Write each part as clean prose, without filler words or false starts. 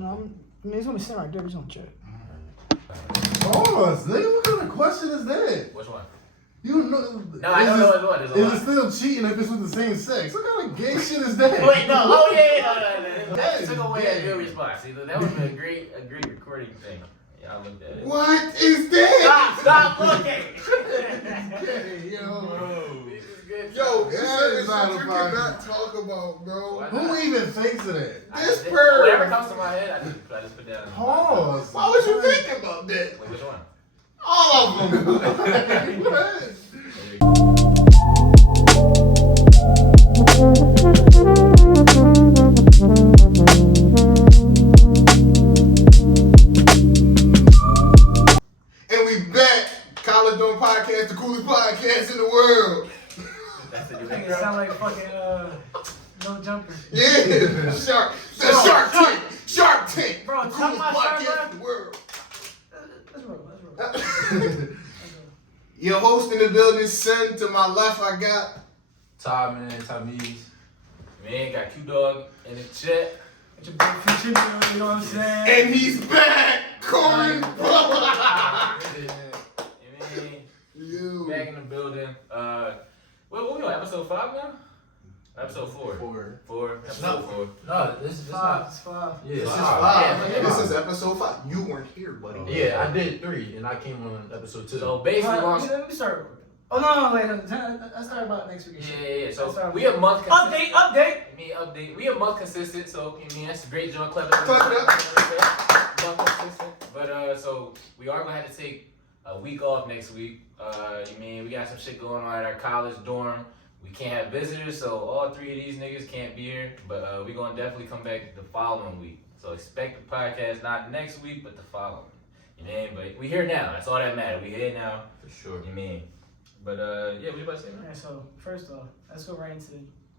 No, it's gonna be sitting right there. We're just gonna check. Pause, nigga. What kind of question is that? Which one? You know? No, I don't know which one. Is it still cheating if it's with the same sex? What kind of gay shit is that? Wait, no. Oh yeah. That That took away is a good response. See, that was a great recording thing. Y'all looked at it. What is that? Stop looking. Yo, That that is is not you a cannot talk about, bro. Who even thinks of that? This bird. Whatever comes to my head, I just put that. Pause. Why would you think about that? Wait, which one? All of them. What? And we back. College Dorm Podcast, the coolest podcast in the world. That's the new Make it intro. sound like fucking no jumper. Yeah, Shark. The Shark Tank. Shark Tank. Bro, the talk coolest about Shark podcast Tank. in the world. Let's roll. Your host in the building, son. To my left, I got. Tamiz. Man, got Q-Dog in the chat. Get your big fish in there, you know what I'm saying? And he's back. Corin Bubba. You. Back in the building. What we on? Episode 5 now? Episode 4. 4. Episode 4. No, this is not. It's five. Yeah, This it's is five. 5. Yeah, This is episode 5. You weren't here, buddy. Yeah, I did 3, and I came on episode 2. So basically, Let me start. Oh no, wait. Let's start about next week. yeah. Let's So start we a month consistent. Update. I mean, update. We a month consistent, so I mean that's a great job, clever. Clap it up. Month consistent. But so we are gonna have to take a week off next week. You mean we got some shit going on at our college dorm. We can't have visitors, so all 3 of these niggas can't be here. But we gonna definitely come back the following week. So expect the podcast not next week, but the following. You mean? But we here now. That's all that matters. We here now. For sure. You mean? But yeah, what you about to say, man? Alright, so first off, let's go right into the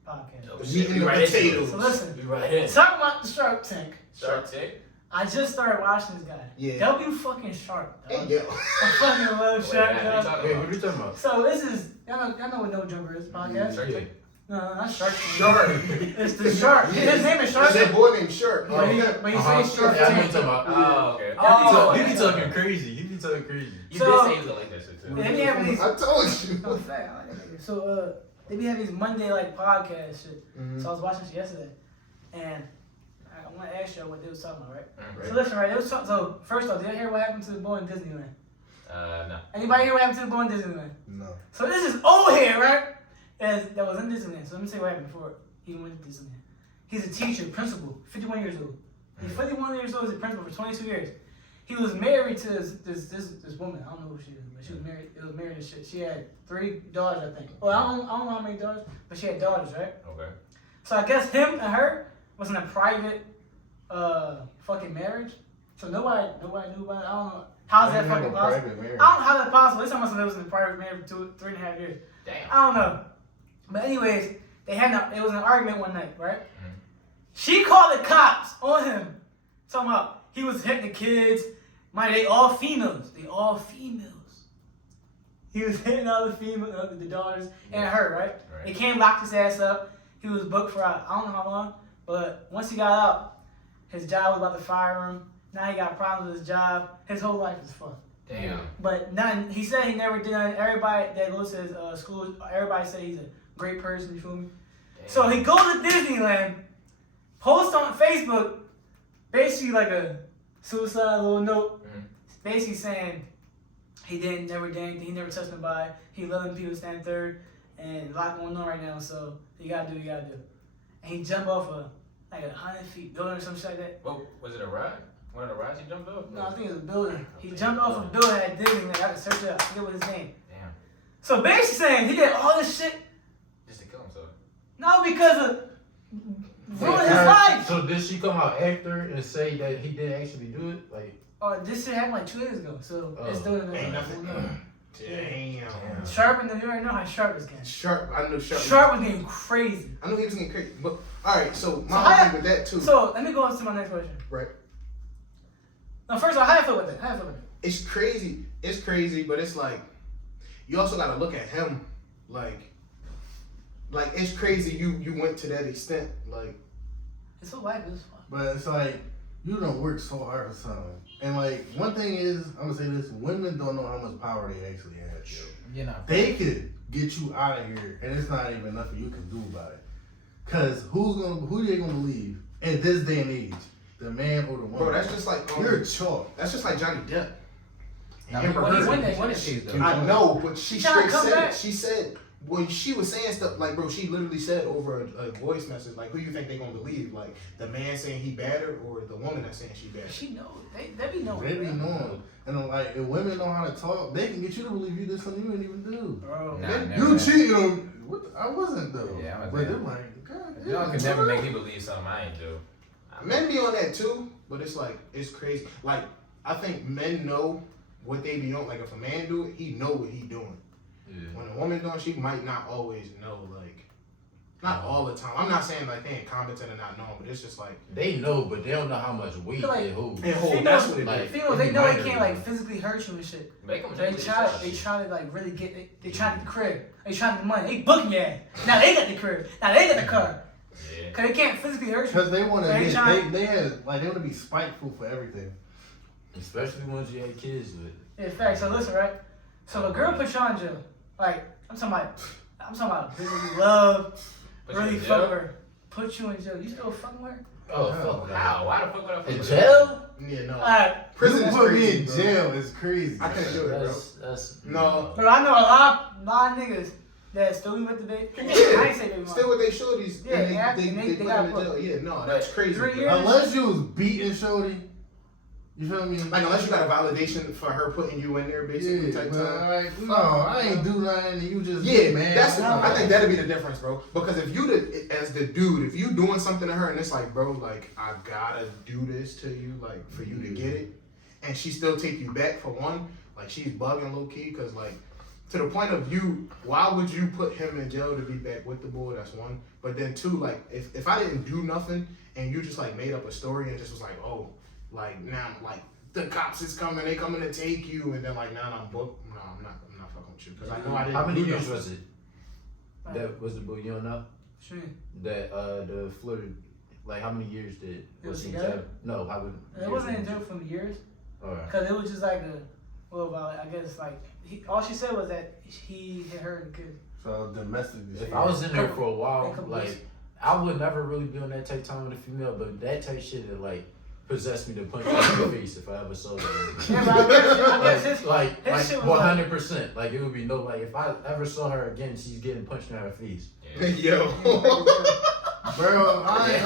podcast. Oh, The shit, meat and we the right into it. potatoes. So listen, We right in. talk about the Shark Tank. Shark Tank. I just started watching this guy. Yeah. W fucking Shark. Dog. Hey, yo. I fucking love Wait, Shark. man, Dog. what Wait, you what talking are you talking about? So this is y'all know what No Jumper is podcast. Shark Yeah. Tank? No, not Shark Tank. Shark. It's the Shark. Yeah. His name is Shark. That's that boy named Shark. But he Uh-huh. says Shark Yeah, I know what Tank. you're talking about. Oh, okay. Oh, He be yeah. talking crazy. You So- did say he was like that shit too. They be having these. I told you. No, fact, I like that nigga. So they be having these Monday like podcast shit. Mhm. So I was watching shit yesterday, and I want to ask y'all what they was talking about, right? Mm, So listen, right? They was so first off, did you hear what happened to the boy in Disneyland? no. Anybody hear what happened to the boy in Disneyland? No. So this is old hair, right? That was in Disneyland. So let me tell you what happened before he went to Disneyland. He's a teacher, principal, 51 years old. He's 51 years old. He's a principal for 22 years. He was married to this woman. I don't know who she is, but she was married. It was married and shit. She had 3 daughters, I think. Well, I don't know how many daughters, but she had daughters, right? Okay. So I guess him and her was in a private, fucking marriage. So nobody knew about it. I don't know. How's that fucking possible? I don't know how that's possible. This time must have was in a private marriage for 3.5 years. Damn. I don't know. But anyways, it was an argument one night, right? Mhm. She called the cops on him. Talking about he was hitting the kids. They all females. He was hitting all the females, the daughters, and her, right? They came, locked his ass up. He was booked for I don't know how long, but once he got out, his job was about to fire him. Now he got problems with his job. His whole life is fucked. Damn. But none. He said he never did nothing. Everybody that goes to his school, everybody said he's a great person. You feel me? Damn. So he goes to Disneyland, posts on Facebook, basically like a suicide little note, basically saying he never did anything, he never touched nobody, he let them people stand third, and a lot going on right now. So you gotta do what you gotta do. And he jumped off like 100 feet building or some shit like that. Well, was it a ride? One of the rides he jumped off? No, I think it was a building. He jumped off a building at Disneyland. I can search it up. I forget what his name. Damn. So basically saying he did all this shit, Just to kill himself. not because of ruining his life. So did she come out after and say that he did actually do it? Like, This shit happened like 2 days ago, so it's still in there. Damn. Sharp and you already know how Sharp is getting. Sharp. I know Sharp. Sharp was getting crazy. I know he was getting crazy. But alright, so my how thing with that too. So let me go on to my next question. Right. No, first of all, how do you feel with that? It's crazy. It's crazy, but it's like you also gotta look at him like it's crazy you went to that extent. Like His whole life is fun. But it's like you don't work so hard for something. And like, one thing is, I'm gonna say this: women don't know how much power they actually have. Yo. You know. They could get you out of here, and it's not even nothing you can do about it. Cause who they gonna believe in this day and age? The man or the woman? Bro, that's just like you're chalk. That's just like Johnny Depp. Now, Amber when Heard. they I know, but she straight come said back? it. She said when she was saying stuff like, bro, she literally said over a voice message, like, who you think they gonna believe? Like the man saying he better or the woman that's saying she better? She know. They be knowing. They be knowing. And I'm like, if women know how to talk, they can get you to believe you did something you didn't even do. Bro. Nah, They- never you that. cheated on. What? I wasn't though. Yeah, I was but there. they're like, God, Y'all can never make me believe something I ain't do. Men be on that too, but it's like it's crazy. Like I think men know what they be on. Like if a man do it, he know what he doing. Yeah. When a woman doing, she might not always know. Like not all the time. I'm not saying like they ain't competent and not knowing, but it's just like They know, but they don't know how much weight Like- they hold. and hold. Females- That's what it like- is. Females, they know they can't like physically hurt you and shit. Make them They try to like really get. They try to get the crib. They try to get the money. They booking your ass. Now they got the crib. Now they got the car. Yeah. Cause they can't physically hurt you. Because they want to They get, trying- they had like they want to be spiteful for everything. Especially ones you had kids with. Yeah, fact. So listen, right? So a girl put you on jail. Like I'm talking about really love, Put you really in jail? fuck her, put you in jail. You still fucking with her? Oh, fuck that. How? Why the fuck would I fuck In with jail? Yeah, no. Alright, Prison You is put crazy. me in bro. jail is crazy. I couldn't do it, bro. That's No. but I know a lot of niggas that still be with the baby. I ain't say baby Still mama. with they shorties. Yeah, and they put got them in put. jail. Yeah, no, that's crazy. 3 bro. years. Unless you was beating Shorty, you feel me? Like unless you got a validation for her putting you in there, basically. Yeah, type but time. like, no, I ain't do nothing. And you just Yeah, man. that's. no. I think that'd be the difference, bro. Because if you, as the dude, if you doing something to her and it's like, bro, like I gotta do this to you, like for you to get it, and she still take you back for one, like she's bugging low key, cause like to the point of you, why would you put him in jail to be back with the boy? That's one. But then two, like if I didn't do nothing and you just like made up a story and just was like, oh, like now like the cops is coming, they coming to take you, and then like now I'm booked. No, I'm not fucking with you because I know I didn't. How many do years nothing. was it? That was the boy, you don't know? Sure. That the flirt, like how many years did It was he in together? jail? No, how many It wasn't in jail for years. Alright. Cause it was just like I guess like all she said was that he hit her and the kid. So domestic. If I was in there for a while, Couple like years. I would never really be on that type time with a female, but that type shit that like possessed me to punch her in the face if I ever saw that. Yeah, but I guess his, like his shit was 100%. Like it would be no like if I ever saw her again, she's getting punched in her face. Yeah. Yo. Bro, I ain't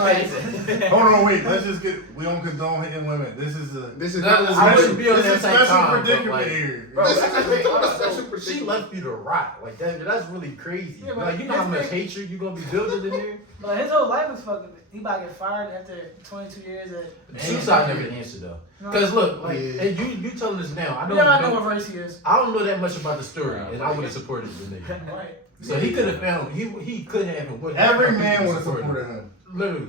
like. Hold on, wait. Let's just get. We don't condone hitting women. This is a. This is No, not I wouldn't be on This that is type special time, but, predicament like, here. Bro, This that's is the thing. a Also, special she predicament. left you to rot. Like that's really crazy. Yeah, but like you know how his much thing- hatred you gonna be building in there. but his whole life was fucking. He about to get fired after 22 years. Suicide never the answer though. No. Cause look, like Yeah. and you telling us now. I We know. don't know what race he is. I don't know that much about the story, Nah, and I would have supported the nigga. Right. So he could have found. He could have and would have. Every man would have supported him. Literally.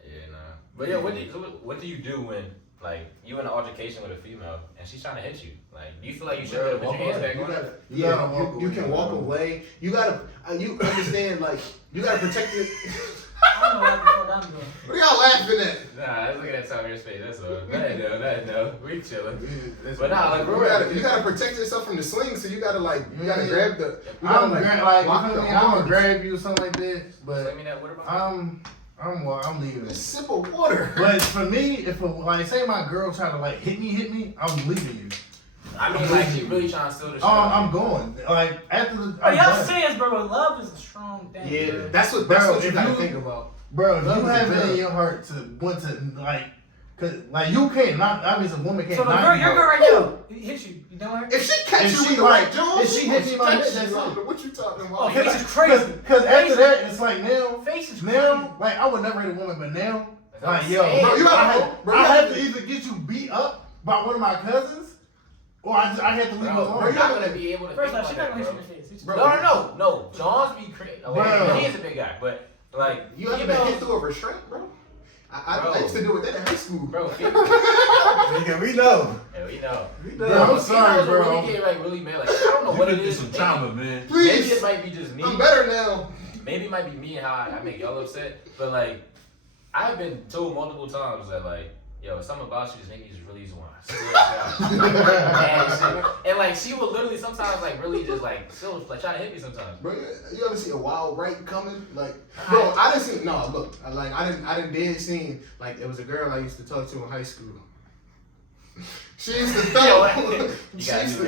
Yeah, nah. But yeah, what do you do when like you in an altercation with a female and she's trying to hit you? Like, do you feel like you should Bro, put your hands back You on her? gotta, You gotta yeah, walk you away. can walk away. You gotta, you understand, like, you gotta protect it. I don't know what the fuck I'm doing. What are y'all laughing at? Nah, I was looking at something in your face. That's all. Nothing, no. We chilling. That's But nah, like, what- You gotta protect yourself from the sling, so you gotta, like, you gotta Yeah. grab the, you gotta, I'm like, like, block you the feel me? I'm gonna arms. grab you or something like that. But Let me know. What about? I'm leaving. A sip of water. But for me, if like say my girl try to like hit me, I'm leaving you. I mean, like, she really trying to steal the show. Oh, I'm going. Like after the. Oh, I'm y'all done. serious, bro? Love is a strong thing. Yeah, bro. that's what Bro, you if gotta you- think about. Bro, if Love you is a have it drug. in your heart to want to like, cause like you can't not. Obviously, a woman can't. So the knock girl, you your out. girl right now, he hits you. You done with her? If she catch If you she with the like- right Jones, if she hit me like catch that, you, that's I don't it. know what you talking about. Oh, face is crazy. Cause after that, it's like now, Face is crazy. like I would never hit a woman, but now, That's what like I'm yo, saying. Bro, you gotta I hold- bro, I you have gotta- to either get you beat up by one of my cousins, or I have to leave you Bro, alone. you're not gonna be able to First think off, like she's not that, gonna hit you bro. in the face. Bro. No. John's be crazy. Bro. Well, he is a big guy, but like You ever been hit through a restraint, bro? I used to do it in high school. bro. Nigga, we know. Yeah, we know. Bro, I'm sorry, Females will bro. Really get like really mad. Like I don't know what it is. Some trauma, man. Maybe Please, it might be just me. I'm better now. Maybe it might be me and how I make y'all upset. But like, I've been told multiple times that like yo, something about you just make me just really just want to swear and like she would literally sometimes like really just like still like try to hit me sometimes. Bro, you ever see a wild right coming? Like, bro, I didn't see. No, look, I didn't dead seen. Like, it was a girl I used to talk to in high school. She used to throw. she used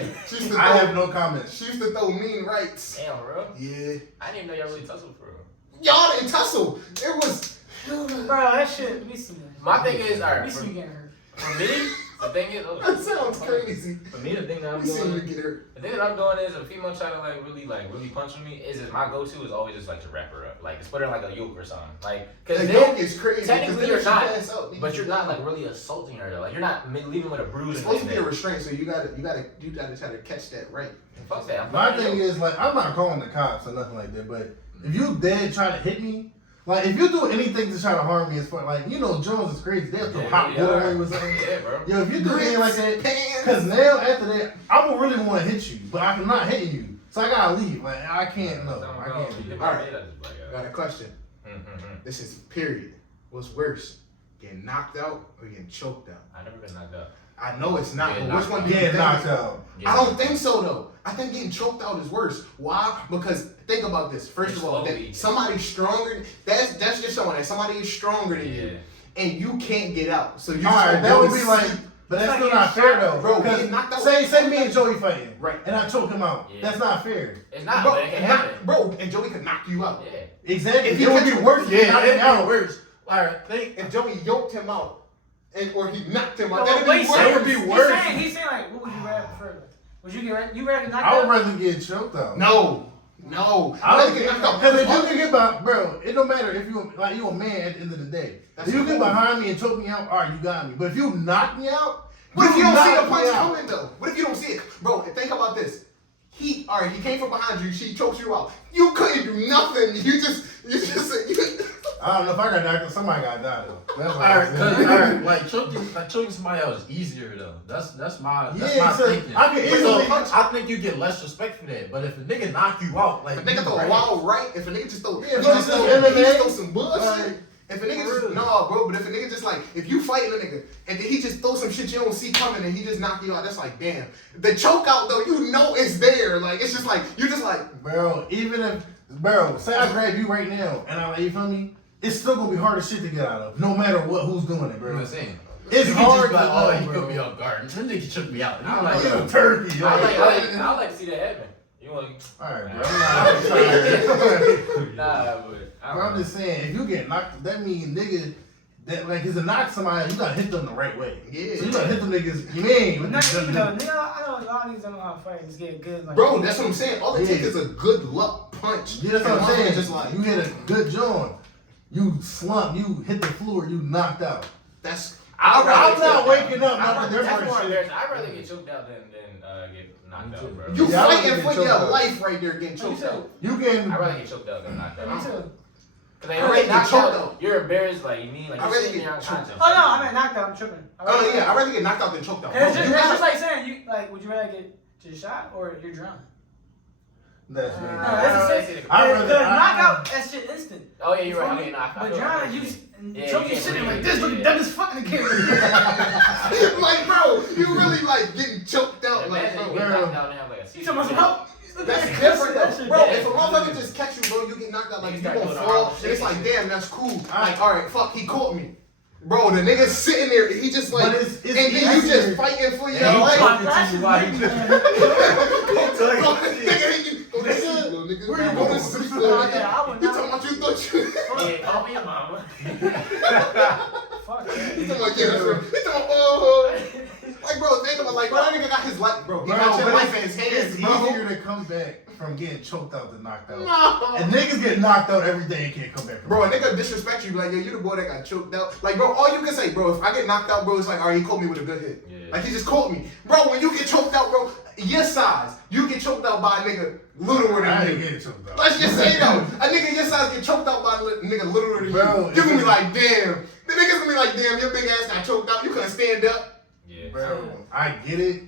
to I have no comments. She used to throw mean rights. Damn, bro. Yeah. I didn't even know y'all really tussled for real. Y'all didn't tussle. It was. Bro, that shit. Let me see that. My thing is, Let alright, me see you getting hurt. for me, the thing is, That sounds crazy. For me, the thing that I'm We seen you doing, get hurt. the thing that I'm doing is, if a female try to really punch on me, is my go-to is always just like to wrap her up, like just put her in like a yoke or something, like because The yoke is crazy. technically you're you're not, but you're not like really assaulting her though, like you're not leaving with a bruise. It's supposed to be a restraint, so you gotta try to catch that right. Fuck that. My thing is, like, I'm not calling the cops or nothing like that, but if you dead try to hit me, like, if you do anything to try to harm me, it's fun. Like, you know, Jones is crazy. They'll throw hot water on you or something. Yeah, bro. Yo, if you do anything like that, because now after that, I would really want to hit you, but I'm not hitting you. So I gotta leave. Like, I can't, no. I can't do that. Alright. I got a question. This is period. What's worse? Getting knocked out or getting choked out? I never been knocked out. I know it's not, Getting but which one do you Get think? knocked out. I don't think so though. I think getting choked out is worse. Why? Because think about this. First of all, that somebody's stronger. That's just showing that somebody is stronger than you, and you can't get out. So you. Alright, that would be like, but that's still not fair though, bro. Because Getting knocked out. say me and Joey fighting, Right. and I choke him out. Yeah. That's not fair. It's not, Bro, but it can happen. bro, and Joey could knock you out. Yeah. Exactly. If he It would catch be you- worse. Yeah, Knock me it'd out. be worse. Alright, think. If Joey yoked him out, or he knocked him out, Well, that'd wait, be so worse. It would be worse. He's saying like, what would you rather prefer? Would you get you rather knocked I would out? rather get choked out. No. I I'd would rather get knocked out. Because if you can get behind, bro, it don't matter if you like you a man at the end of the day. That's If you get cool. behind me and choke me out, all right, you got me. But if you knock me out, What if you don't see the knock me punch out. coming though? What if you don't see it? Bro, think about this. He came from behind you, she choked you out. You couldn't do nothing. You just I don't know if I got knocked out, somebody got died though. That's what Alright, I'm saying. like choking somebody else is easier though. That's my Yeah, so thinking. I can easily I think you get less respect for that. But if a nigga knock you out, like if a nigga throw a wild right, if a nigga just throw, Yeah, he bro, just it's throw, MMA. he just throw some bullshit. Like, If a nigga for just real. no, bro, but if a nigga just like if you fighting a nigga and then he just throw some shit you don't see coming and he just knock you out, that's like damn. The choke out though, you know it's there. Like it's just like you just like Bro, even if say I grab you right now and I'm like, you feel me? It's still gonna be hard as shit to get out of, no matter who's doing it, You know what bro. I'm saying? It's You can hard just be to like, oh, know, he bro. put me off guard. Them niggas choke me out. And I'm I like, like You yo, a turkey, I like, like to see that happen. You want? alright, bro. Nah, but I'm just saying, if you get knocked, that means nigga, that like, is to knock somebody, you gotta hit them the right way. Yeah. So you gotta hit them niggas, you mean? But not even though, nigga, I know a lot of niggas don't know how to fight. Just get good. Like, bro, that's what I'm saying. All it takes Yeah. is a good luck punch. Yeah, that's what And I'm saying. Just like You hit a good joint, you slump, you hit the floor, you knocked out. that's I'm not waking up, That's nothing different more shit. embarrassing. I'd rather get choked out than get knocked out, bro. you Yeah, I would fighting get for choked your out. life right there getting Me choked too. out. You can. I'd rather get choked out than knocked Me out. too. Cause I'd like, rather when get knocked choked out, out. you're embarrassed, like you mean, like I'd you're rather sitting get there choked unconscious. Oh no, I'm at knocked out. I'm tripping. Oh yeah, I'd rather get knocked out than choked out. It's You just gotta- like saying you like. Would you rather get just shot or you're drunk? That's me. No, that's the same. I'd The rather- knockout, that shit instant. Oh yeah, you're right. Feel Okay, me? nah, I But feel drowning, like- you Yeah, choke you your can't shit in breathe. like this, looking Yeah. dumb as fuck in the camera. like bro, you really like getting choked out. Like Imagine you bro, get knocked out and have like a You seizure. talking about that's some different That though. shit Bro, dead. if a motherfucker just catch you, bro, you get knocked out like You you start gonna doing a fall. whole And it's like shit. damn, that's cool. Like alright, fuck, he caught me. Bro, the nigga's sitting there, he just like, But it's and then you easier. just fighting for your and he life. talking to you while he Nigga, Where you go to going? sleep, Oh, little nigga. yeah, I would You not. talking about you thought you? Yeah, call me your mama. Fuck He that. talking about yeah, that's right. He talking about oh. Like bro, think about like, bro, that nigga got his life, bro. He Bro, got your but life in his hands, it's bro. easier to come back from getting choked out than knocked out. No. And niggas get knocked out every day and can't come back from Bro, a it. nigga disrespect you, be like, yo, you the boy that got choked out. Like, bro, all you can say, bro, if I get knocked out, bro, it's like, all right, he caught me with a good hit. Yeah. Like, he just caught me. Bro, when you get choked out, bro, your size, you get choked out by a nigga littler I than ain't you. getting choked out. Let's just say, though, a nigga your size get choked out by a nigga littler than Bro, you. You gonna be like, damn. The nigga's gonna be like, damn, your big ass got choked out. You couldn't stand up. Yeah. Bro, I get it,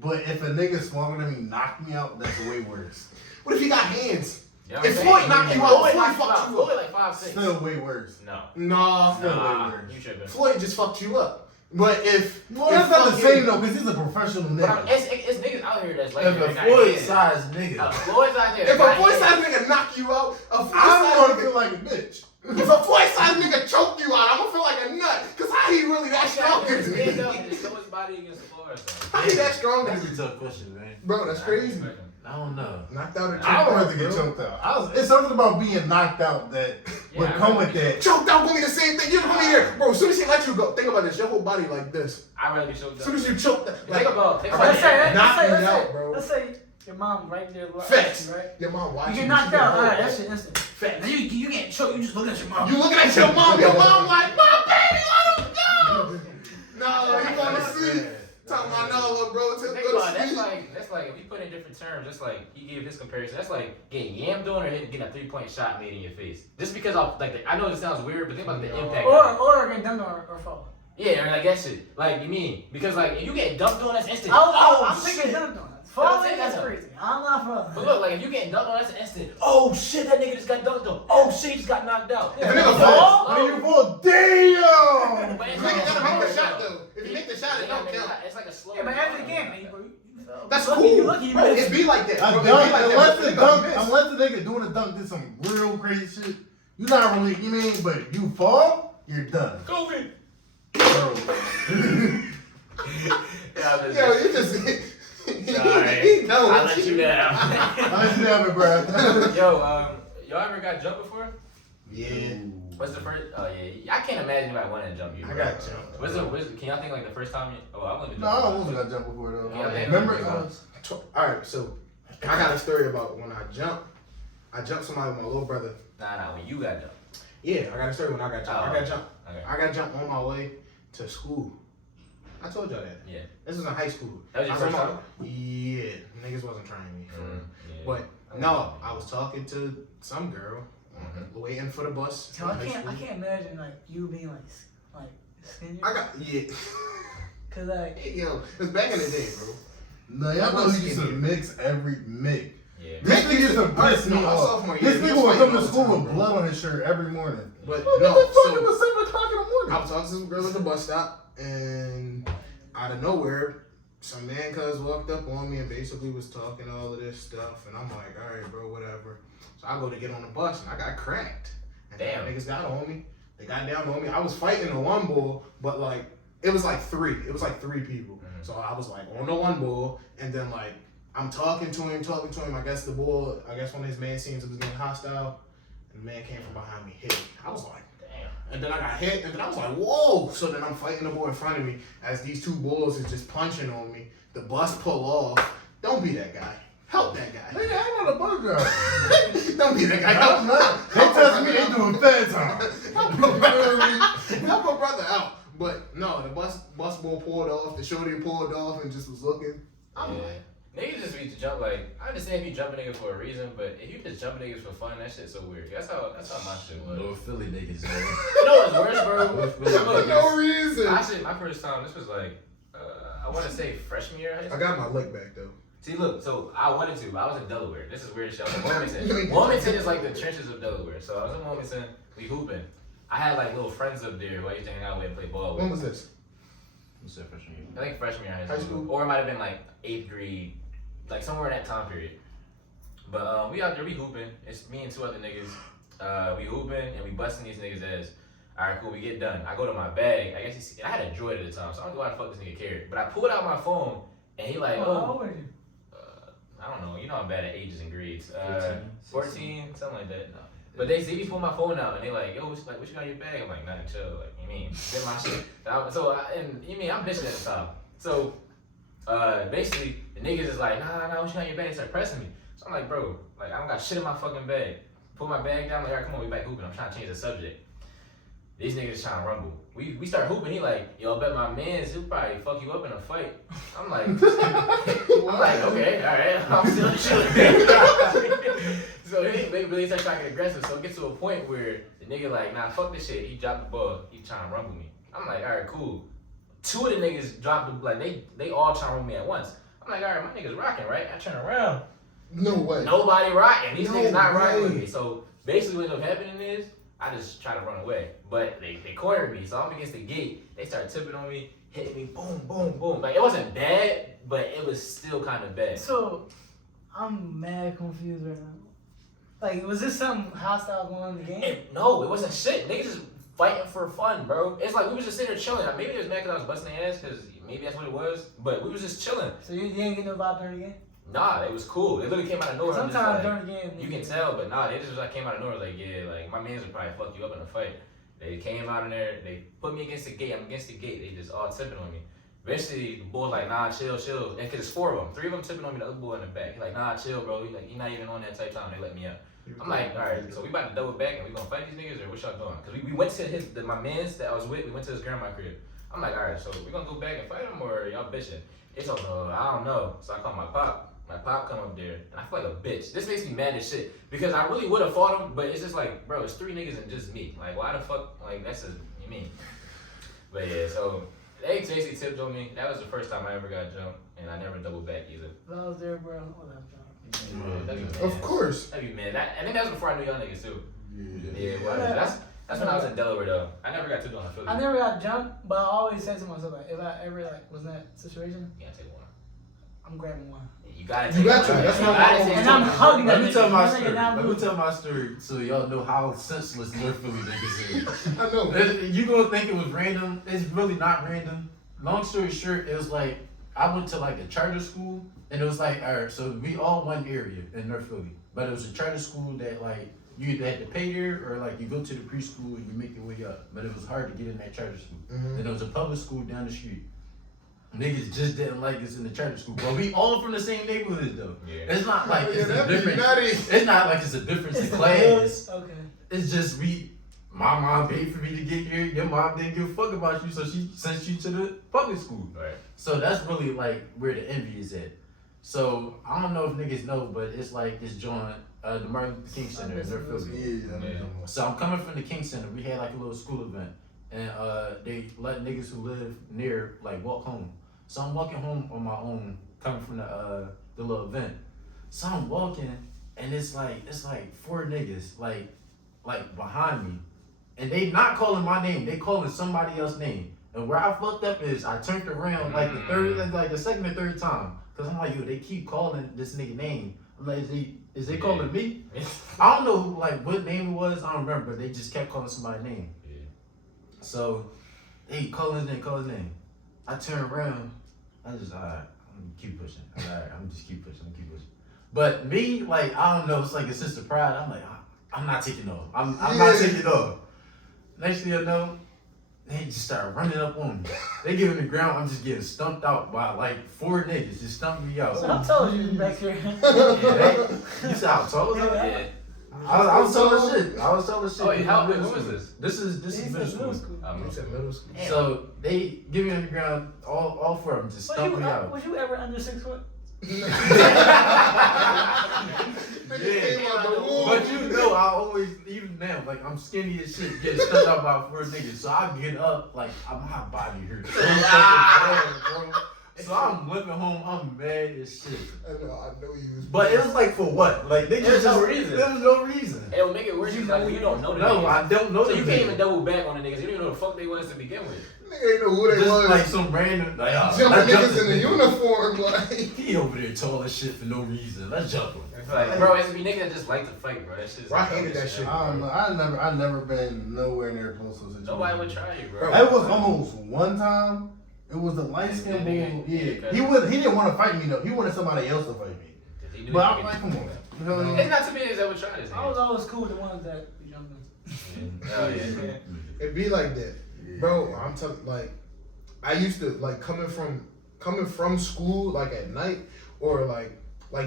but if a nigga smaller than me knocked me out, that's way worse. What if he got hands? Yeah, If I'm Floyd saying, knocked you Floyd out, like Floyd fucked you Floyd up. like 5'6". Still way worse. No. Nah. Still way Nah, worse. you tripping. Floyd just fucked you up. But if Well, that's not the same though, because he's a professional But nigga. it's niggas out here that's like If a Floyd-sized nigga. Floyd's out there. If a Floyd-sized nigga knock you out, I'm gonna feel like a bitch. if a Floyd-sized nigga choke you out, I'm gonna feel like a nut. Cause how he really that strong His as stand up me? and just throw his body against the floor or something. How he that strong That's as a me? tough question, man. Bro, that's crazy. I don't know. Knocked out or choked I don't out, have to get bro. choked out. It's something about being knocked out that would come with that. Choked out gonna be the same thing. You're gonna be there, bro. As soon as she let you go, think about this. Your whole body like this. I'd rather be choked As up. soon as you choke, Think about Let's say, knock me out, bro. let's say your mom right there, Facts. right? Your mom watching. You get knocked out. Alright, that's it. it. That's it. Facts. You get choked. You just look at your mom. You looking at your mom like, my baby, let him go. No, you want to see? Talking about no, little bro. Think about it. That's like if we put in different terms, that's like he gave his comparison. That's like getting yammed on or getting a 3-point shot made in your face. Just because I know it sounds weird, but think about the impact. Or get dunked on or fall. Yeah, or like that shit. Like you mean because like if you get dunked on, that's instant. I'm thinking dunked on. Falling, That's that's crazy. I'm not falling. But look, like if you get dunked on, that's an instant. Oh shit, that nigga just got dunked on. Oh shit, he just got knocked out. If a nigga fall, When you fall, damn! But if it's a nigga like gotta make the slow shot down. though. If you make the shot, it don't count. It's like a slow. Yeah, but after the game, That's lucky, cool. You lucky, you Bro, missed. it be like that. A Bro, it dunk, be like unless that. the dunk, unless the nigga doing the dunk did some real crazy shit, you not really, you mean, but you fall, you're done. COVID. Bro. Yo, you just. Sorry, No, I'll let you down. I let you have it, bro. Yo, y'all ever got jumped before? Yeah. What's the first? Oh yeah, I can't imagine anybody wanting to jump you. I Bro. got jumped. Can y'all think like the first time you? Oh, I wouldn't. No, I don't want to got jumped before though. Yeah, they Remember? don't. Alright, so I got a story about when I jumped. I jumped somebody with my little brother. Nah, when you got jumped. Yeah, I got a story when I got jumped. Oh. I got jumped. Okay. I got jumped on my way to school. I told y'all that. Yeah. This was in high school. That was your I first on time? my- Yeah, niggas wasn't trying me. Yeah. But no, I was talking to some girl, waiting for the bus. So in I high can't school. imagine like you being like skinny. I got Cause like yo, it's back in the day, bro. No, y'all know he used to mix every mix. Yeah. This nigga used to piss me No, off. sophomore year, This he nigga was would come fighting to all the school time, with bro. blood on his shirt every morning. But What no, the fuck? so It was 7 o'clock in the morning. I was talking to some girl at the bus stop, and out of nowhere, some man cuz walked up on me and basically was talking all of this stuff, and I'm like, all right, bro, whatever. So I go to get on the bus, and I got cracked. And Damn. niggas got on me. They got down on me. I was fighting the one bull, but like it was like three. It was like 3 people. So I was like on the one bull, and then like I'm talking to him. I guess the bull, I guess one of his man scenes was getting hostile, and the man came from behind me, hit me. I was like, Damn. and then I got hit, and then I was like, whoa! So then I'm fighting the bull in front of me as these 2 bulls is just punching on me. The bus pull off. Don't be that guy. Help that guy. Nigga, I'm not a bus driver. Don't be that guy. I'm not. They touch me, they doing fed time. Help a brother out. But no, the bus bull pulled off. The shorty pulled off and just was looking. I'm Yeah. like, Niggas just be to jump like I understand if you jump a nigga for a reason, but if you just jump niggas for fun, that shit's so weird. That's how my shit was. Little Philly niggas, man. You know what's worse, bro? for no reason. Actually, my first time, this was like, I want to say freshman year of high I school. got my leg back though. See, look, so I wanted to, but I was in Delaware. This is weird shit. I was in Wilmington. Wilmington is like the trenches of Delaware. So I was in Wilmington, we hooping. I had like little friends up there who I used to hang out with and play ball with. When was this? You said freshman year. I think freshman year of High school? Or it might have been like 8th grade, like somewhere in that time period. But we out there, we hooping. It's me and 2 other niggas. We hooping and we busting these niggas' ass. Alright, cool, we get done. I go to my bag. I guess I had a Droid at the time, so I don't know why the fuck this nigga carried. But I pulled out my phone and he like, how oh, old are you? I don't know. You know I'm bad at ages and grades. 14, 14, something like that. But they see me pull my phone out and they like, yo, what you got in your bag? I'm like, nah, chill. Like, you mean, get my shit. And you mean, I'm bitching at the time. So, basically, the niggas is like, nah, what you got in your bag? They start pressing me. So I'm like, bro, like, I don't got shit in my fucking bag. Pull my bag down, like, all right, come on, we back hooping. I'm trying to change the subject. These niggas trying to rumble. We start hooping. He like, yo, I bet my mans, he'll probably fuck you up in a fight. I'm like, okay, all right, I'm still chilling. So they really start trying to get aggressive. So it gets to a point where the nigga like, nah, fuck this shit. He dropped the ball. He trying to rumble me. I'm like, all right, cool. 2 of the niggas dropped the, like, they all trying to rumble me at once. I'm like, all right, my niggas rocking, right? I turn around. No way. Nobody rocking. These No niggas not rocking with way. me. So basically what ended up happening is I just try to run away. But they cornered me. So I'm against the gate. They start tipping on me. hit me, boom, boom, boom. Like, it wasn't bad, but it was still kind of bad. So, I'm mad confused right now. Like, was this something hostile going on in the game? No, it wasn't shit. Niggas just fighting for fun, bro. It's like we was just sitting there chilling. Like, maybe it was mad because I was busting their ass, because maybe that's what it was. But we was just chilling. So you didn't get no vibe during the game? Nah, it was cool. It literally came out of nowhere. Sometimes I'm just during the game, you can tell, but nah, they just like came out of nowhere. Like, yeah, like my mans would probably fuck you up in a fight. They came out in there, they put me against the gate. I'm against the gate. They just all tipping on me. Eventually, the boy's like, nah, chill. And cause it's 4 of them. 3 of them tipping on me, the other boy in the back. He's like, nah, chill, bro. He like, you're not even on that type time. They let me out. I'm like, all right, so we about to double back and we gonna fight these niggas, or what y'all doing? Cause we went to my mans that I was with. We went to his grandma's crib. I'm like, all right, so we gonna go back and fight him, or y'all bitching? It's like, I don't know. So I called my pop. My pop come up there, and I feel like a bitch. This makes me mad as shit because I really would have fought him, but it's just like, bro, it's 3 niggas and just me. Like, why the fuck? Like, you mean? But yeah, so they basically tipped on me. That was the first time I ever got jumped, and I never doubled back either. If I was there, bro, I would have jumped. That'd be mad. Of course. That'd be mad. I think that was before I knew y'all niggas too. Yeah. Well, that's when I was in Delaware though. I never got tipped on in Philly. I never got jumped, but I always said to myself, like, if I ever was in that situation, You gotta take one. I'm grabbing one. You gotta You take got one. to. That's You my gotta mom take And one. I'm hugging Let that me tell nigga. my That nigga story. not Let me moving. tell my story so y'all know how senseless North Philly niggas is. I know. You gonna think it was random? It's really not random. Long story short, it was like I went to like a charter school, and it was like, all right, so we all one area in North Philly, but it was a charter school that like you either had to pay there or like you go to the preschool and you make your way up. But it was hard to get in that charter school. Mhm. And there was a public school down the street. Niggas just didn't like us in the charter school, but we all from the same neighborhood though. Yeah. It's not like it's a that'd be difference. nutty. It's not like it's a difference It's in the class. hoods. Okay. It's just my mom paid for me to get here. Your mom didn't give a fuck about you, so she sent you to the public school. Right. So that's really like where the envy is at. So I don't know if niggas know, but it's like this joint, the Martin Luther King Center in North Philly. Yeah. So I'm coming from the King Center. We had like a little school event, and they let niggas who live near like walk home. So I'm walking home on my own, coming from the little event. So I'm walking, and it's like 4 niggas like behind me, and they not calling my name. They calling somebody else's name. And where I fucked up is I turned around like the second or third time, cause I'm like, yo, they keep calling this nigga name. I'm like, is they calling me? I don't know like what name it was. I don't remember. But they just kept calling somebody's name. Yeah. So they call his name. I turn around. I just alright. I'm keep pushing. Alright, I'm just keep pushing. But me, like I don't know. It's like a sense of pride. I'm like, I'm not taking off. I'm not taking off. Next thing you know, they just start running up on me. They get on the ground. I'm just getting stumped out by like 4 niggas. Just stumping me out. So how tall is you back here? Yeah, you said how tall was I? Yeah. I was telling shit. I was telling shit. Oh, yeah, when was this? This is He middle said school. You said middle school. Damn. So they get me on the ground. All 4 of them just stump me out. Was you ever under 6 foot? But you know, I always, even now, like I'm skinny as shit, get stuck out by 4 niggas. So I get up, like my body hurts so fucking bad, bro. So I'm limping home. I'm mad as shit. I know you was. But it was like for what? Like they There's just no reason. There was no reason. It will make it worse. You like you don't know the No, niggas. I don't know. So the you can't niggas. even double back on the niggas. You don't even know the fuck they was to begin with. Nigga ain't know who they Just was. like some random, like Jumping let's jump niggas this in the nigga. uniform, like. He over there tall as shit for no reason. Let's jump him. It's like, bro, it's be niggas that just like to fight, bro. That shit's Bro, I hated that shit. I don't know. I never been nowhere near close to a situation. Nobody would try you, bro. It was almost one time. It was the light skinned bull. Yeah, he didn't want to fight me though. He wanted somebody else to fight me. He knew But he I'm could like, get come you. on. You know what I mean? It's not too many niggas that would try this. I was always cool with the ones that be jumping. Oh yeah. It be like that, bro. I'm telling, like, I used to like coming from school like at night, or like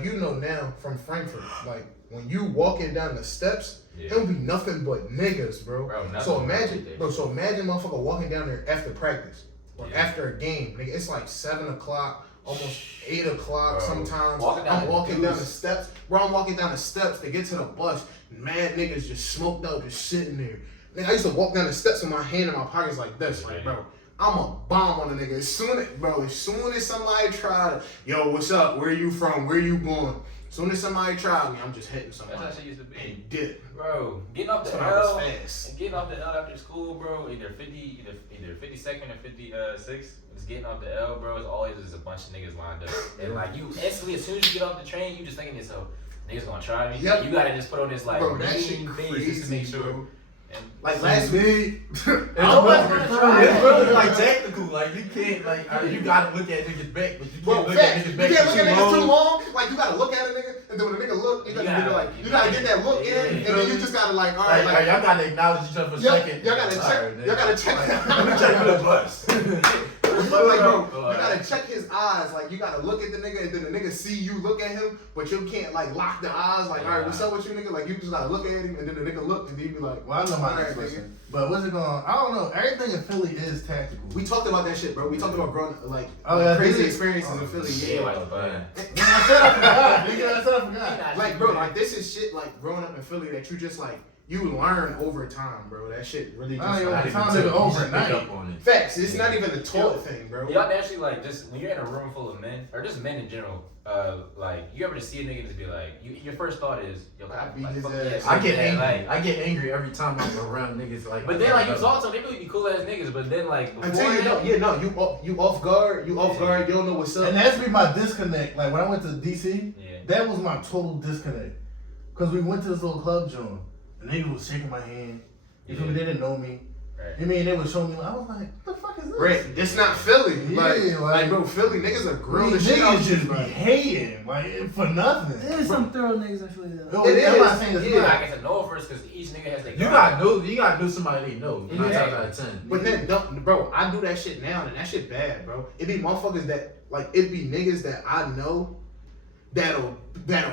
you know now from Frankfurt, like when you walking down the steps, Yeah. it'll be nothing but niggas, bro. Bro, So nothing imagine motherfucker walking down there after practice or Yeah. after a game, nigga. It's like 7 o'clock. Almost 8 o'clock Bro, sometimes. I'm walking down the steps. Bro, I'm walking down the steps to get to the bus. Mad niggas just smoked out, just sitting there. Nigga, I used to walk down the steps with my hand in my pockets like this. Like, bro, I'm a bomb on a nigga. As soon as somebody try to, yo, what's up? Where you from? Where you going? Soon as somebody tried me, I'm just hitting somebody. That's how she used to be. And dip. Bro, getting off the That's when I was L, fast. and getting off the L after school, bro. Either 52nd or 56th. Just getting off the L, bro. It's always just a bunch of niggas lined up, and like you instantly, as soon as you get off the train, you just thinking to yourself, niggas gonna try me. Yep. You gotta just put on this like Bro, that mean shit face crazy, just to make sure. bro. And Like last week. It's really like technical. Like you can't you gotta look at niggas back, but you Bro, can't look at facts. niggas You back can't look at niggas too long. long. Like you gotta look at a nigga, and then when the nigga look, you gotta get that look in, and then you just gotta like, all right, Like, y'all gotta acknowledge each other for a second. y'all gotta check. Y'all gotta check. Let me check for the bus. But like, bro, you gotta check his eyes. Like, you gotta look at the nigga, and then the nigga see you look at him, but you can't like lock the eyes. Like, all right, what's up with you, nigga? Like, you just gotta look at him, and then the nigga look, and then you be like, Well, I know my all next right, question. nigga. But what's it going? I don't know. Everything in Philly is tactical. We talked about that shit, bro. We talked about growing like yeah, crazy did it? experiences in Philly. yeah, Yeah, like, but I said I forgot. Nigga, I said I forgot. like, bro, like this is shit like growing up in Philly that you just like you learn over time, bro. That shit really just I ain't like, over time, nigga, overnight. Pick up on it. facts. It's not even a taught thing, bro. y'all naturally like just when you're in a room full of men or just men in general, like you ever just see a nigga and just be like, your first thought is, yo, I beat like, his fuck ass. yeah, I get angry. like, I get angry every time I'm around niggas like. but then like you talk to them, they really be cool ass niggas. But then like before Until you know, you off guard, you don't know what's up. And that's be my disconnect. Like when I went to DC, Yeah. that was my total disconnect. Cause we went to this little club joint, and niggas was shaking my hand. You feel me? They didn't know me. Right. I mean, they was showing me. I was like, what the fuck is this? Right, it's not Philly. Yeah, like bro, Philly niggas are grilled These the shit out niggas you, just be bro. hating, like for nothing. There's some thorough niggas in Philly though. Yo, It I'm is. not saying it's Yeah, not. I get to know it first because each nigga has their You gotta know somebody they know. Yeah. 9 times out of 10. But then, bro, I do that shit now, and that shit bad, bro. It be motherfuckers that like it be niggas that I know that'll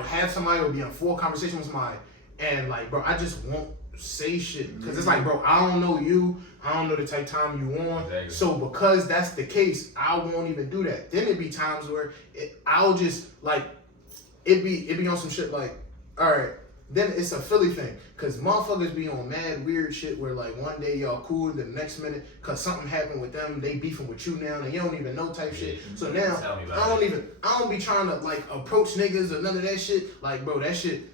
have somebody or be in full conversation with somebody, and like, bro, I just won't say shit because it's like, bro, I don't know you, I don't know the type of time you on, Exactly. so because that's the case, I won't even do that. Then it be times where I'll just like it be on some shit like, all right. Then it's a Philly thing, cause motherfuckers be on mad weird shit where like one day y'all cool, the next minute, cause something happened with them, they beefing with you now, and you don't even know type shit. So now Tell me about I don't be trying to like approach niggas or none of that shit. Like, bro, that shit,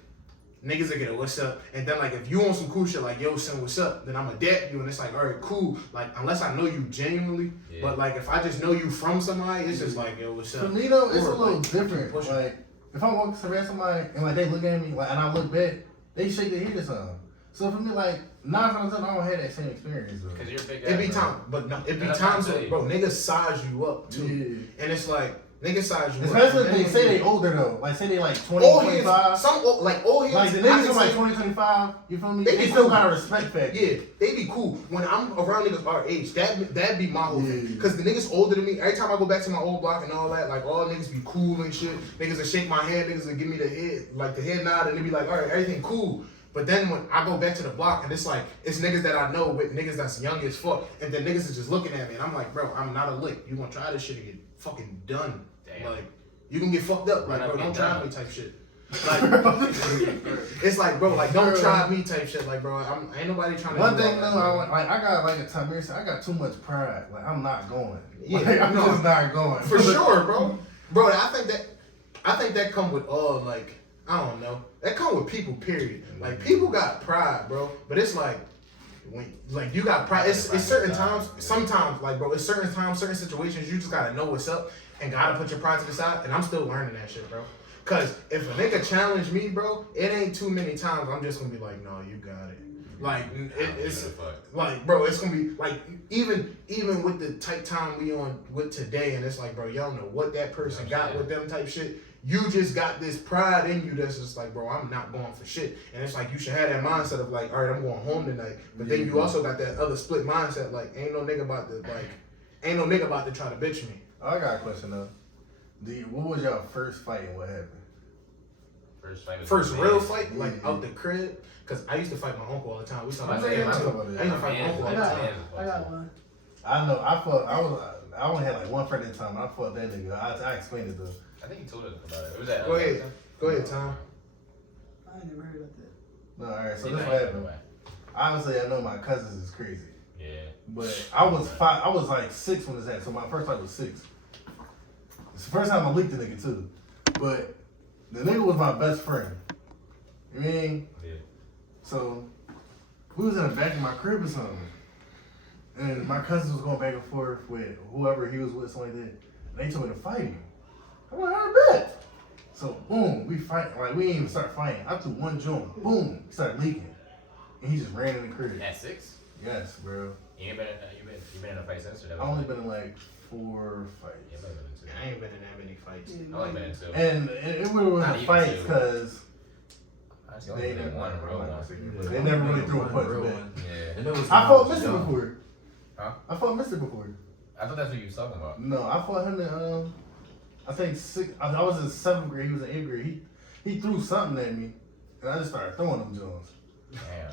niggas will get a what's up, and then like if you on some cool shit like yo son what's up, then I'ma dap you, and it's like all right cool. Like unless I know you genuinely, Yeah. but like if I just know you from somebody, it's just like yo what's up. For me though, it's Or, a little like, different. push it. Like if I walk around somebody and like they look at me like and I look back, they shake their head or something. So for me, like 9 times out of 10, I don't have that same experience though. because you're a big It be ass, time, but no, it be That's times what I'm where, bro, niggas size you up too, Yeah. and it's like niggas size you Especially up. if they say they older though. Like say they like 20, old 25. heads, some like old heads. Like the I niggas can are like see- 20, 25, you feel me? They They be still cool. got a respect factor. Yeah, they be cool. When I'm around niggas our age, that'd be my whole thing. Yeah. Cause the niggas older than me, every time I go back to my old block and all that, like all niggas be cool and shit. Niggas will shake my hand, niggas will give me the head nod, and they be like, all right, everything cool. But then when I go back to the block and it's like, it's niggas that I know with niggas that's young as fuck, and then niggas is just looking at me and I'm like, bro, I'm not a lick. You gonna try this shit and get fucking done. Damn. Like, you can get fucked up. Like, Run up bro, and don't try down. me type shit. Like, it's like, bro, like, don't try me type shit. Like, bro, ain't nobody trying to One do thing all though, that, I got like a Tamir said, I got too much pride. Like I'm not going. Yeah, Like, I'm no. just not going. for sure, bro. Bro, I think that come with all like I don't know. That come with people, period. Like people got pride, bro. But it's like when like you got pride. It's certain times. Sometimes, like bro, it's certain times, certain situations. You just gotta know what's up and gotta put your pride to the side. And I'm still learning that shit, bro. Cause if a nigga challenge me, bro, it ain't too many times I'm just gonna be like, no, you got it. Like it's like, bro, it's gonna be like even with the type time we on with today, and it's like, bro, y'all know what that person got with them type shit. You just got this pride in you that's just like, bro, I'm not going for shit. And it's like you should have that mindset of like, all right, I'm going home tonight. But then you also got that other split mindset, like, ain't no nigga about to try to bitch me. I got a question though. What was your first fight and what happened? First real fight, like out the crib, cause I used to fight my uncle all the time. We talk about that I too. talk about that. I used to fight my uncle all the time. I got one. I know. I only had like one friend at the time. I fought that nigga. I explained it though. I think he told us about it. It was at Go ahead, Tom. I ain't never heard about that. No, all right. So this what happened. Obviously, I know my cousins is crazy, Yeah. but I was like 6 when this happened. So my first fight was 6. It's the first time I leaked the nigga too. But The nigga was my best friend. You mean? Yeah. So we was in the back of my crib or something. And my cousins was going back and forth with whoever he was with, something like that. And they told me to fight him. I'm like, I bet. So boom, we fight. Like we didn't even start fighting. I threw one joint. Boom, he started leaking. And he just ran in the crib. At 6? Yes, bro. You ain't been in a fight since? Or that I only was- been in like 4 fights. Yeah, I've been in 2. I ain't been in that many fights. I only been in 2. And it really Not wasn't even fights 2. because I only been in 1 real one. they never really threw a punch Real back. one. Yeah. And it was I fought Mr. young. before. Huh? I fought Mr. before. I thought that's what you was talking about. No, I fought him in I think 6. I was in 7th grade. He was in 8th grade. He threw something at me, and I just started throwing them Jones. Damn.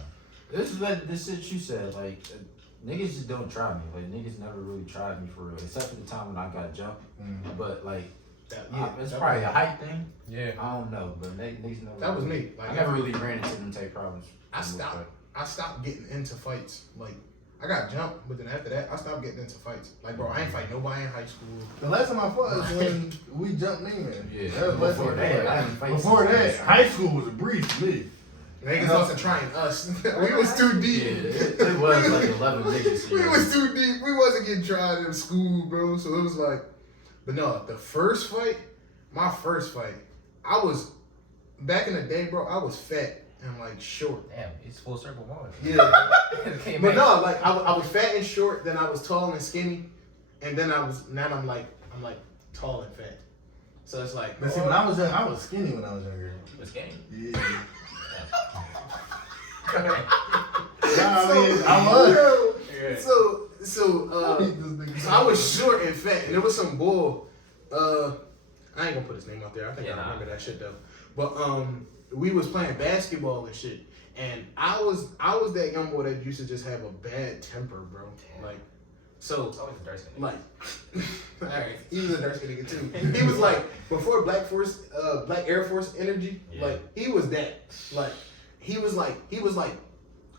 This is like this shit you said. Like niggas just don't try me. Like niggas never really tried me for real, except for the time when I got jumped. Mm. But like it's that probably was- a height thing. Yeah. I don't know, but niggas never. That was really, me. Like, I never really ran into them type problems. I stopped getting into fights. Like, I got jumped, but then after that, I stopped getting into fights. Like, bro, I ain't fight nobody in high school. The last time I fought was when we jumped man. Yeah. That was the Before last that, time. I didn't fight. Before since that, high school was a breeze to me. Niggas wasn't trying us. We was too Yeah, deep. it was like 11 niggas. We was too deep. We wasn't getting tried in school, bro. So it was like, but no, the first fight, my first fight, I was, back in the day, bro, I was fat and like short. Damn, it's full circle moment. Yeah. Came But back. no, like I was fat and short, then I was tall and skinny, and then now I'm like tall and fat. So it's like, But see, when I was young, I was skinny when I was younger. It's game. Yeah. I mean, I was. Yeah. So I was short and fat, and there was some bull. I ain't gonna put his name out there. I think Yeah, I nah. remember that shit though. But we was playing basketball and shit, and I was that young boy that used to just have a bad temper, bro. Damn. Like, so It's always a dark skin. like, all right, he was a dark skinned nigga too. He was like before Black Air Force energy. Yeah. Like he was that. Like he was like.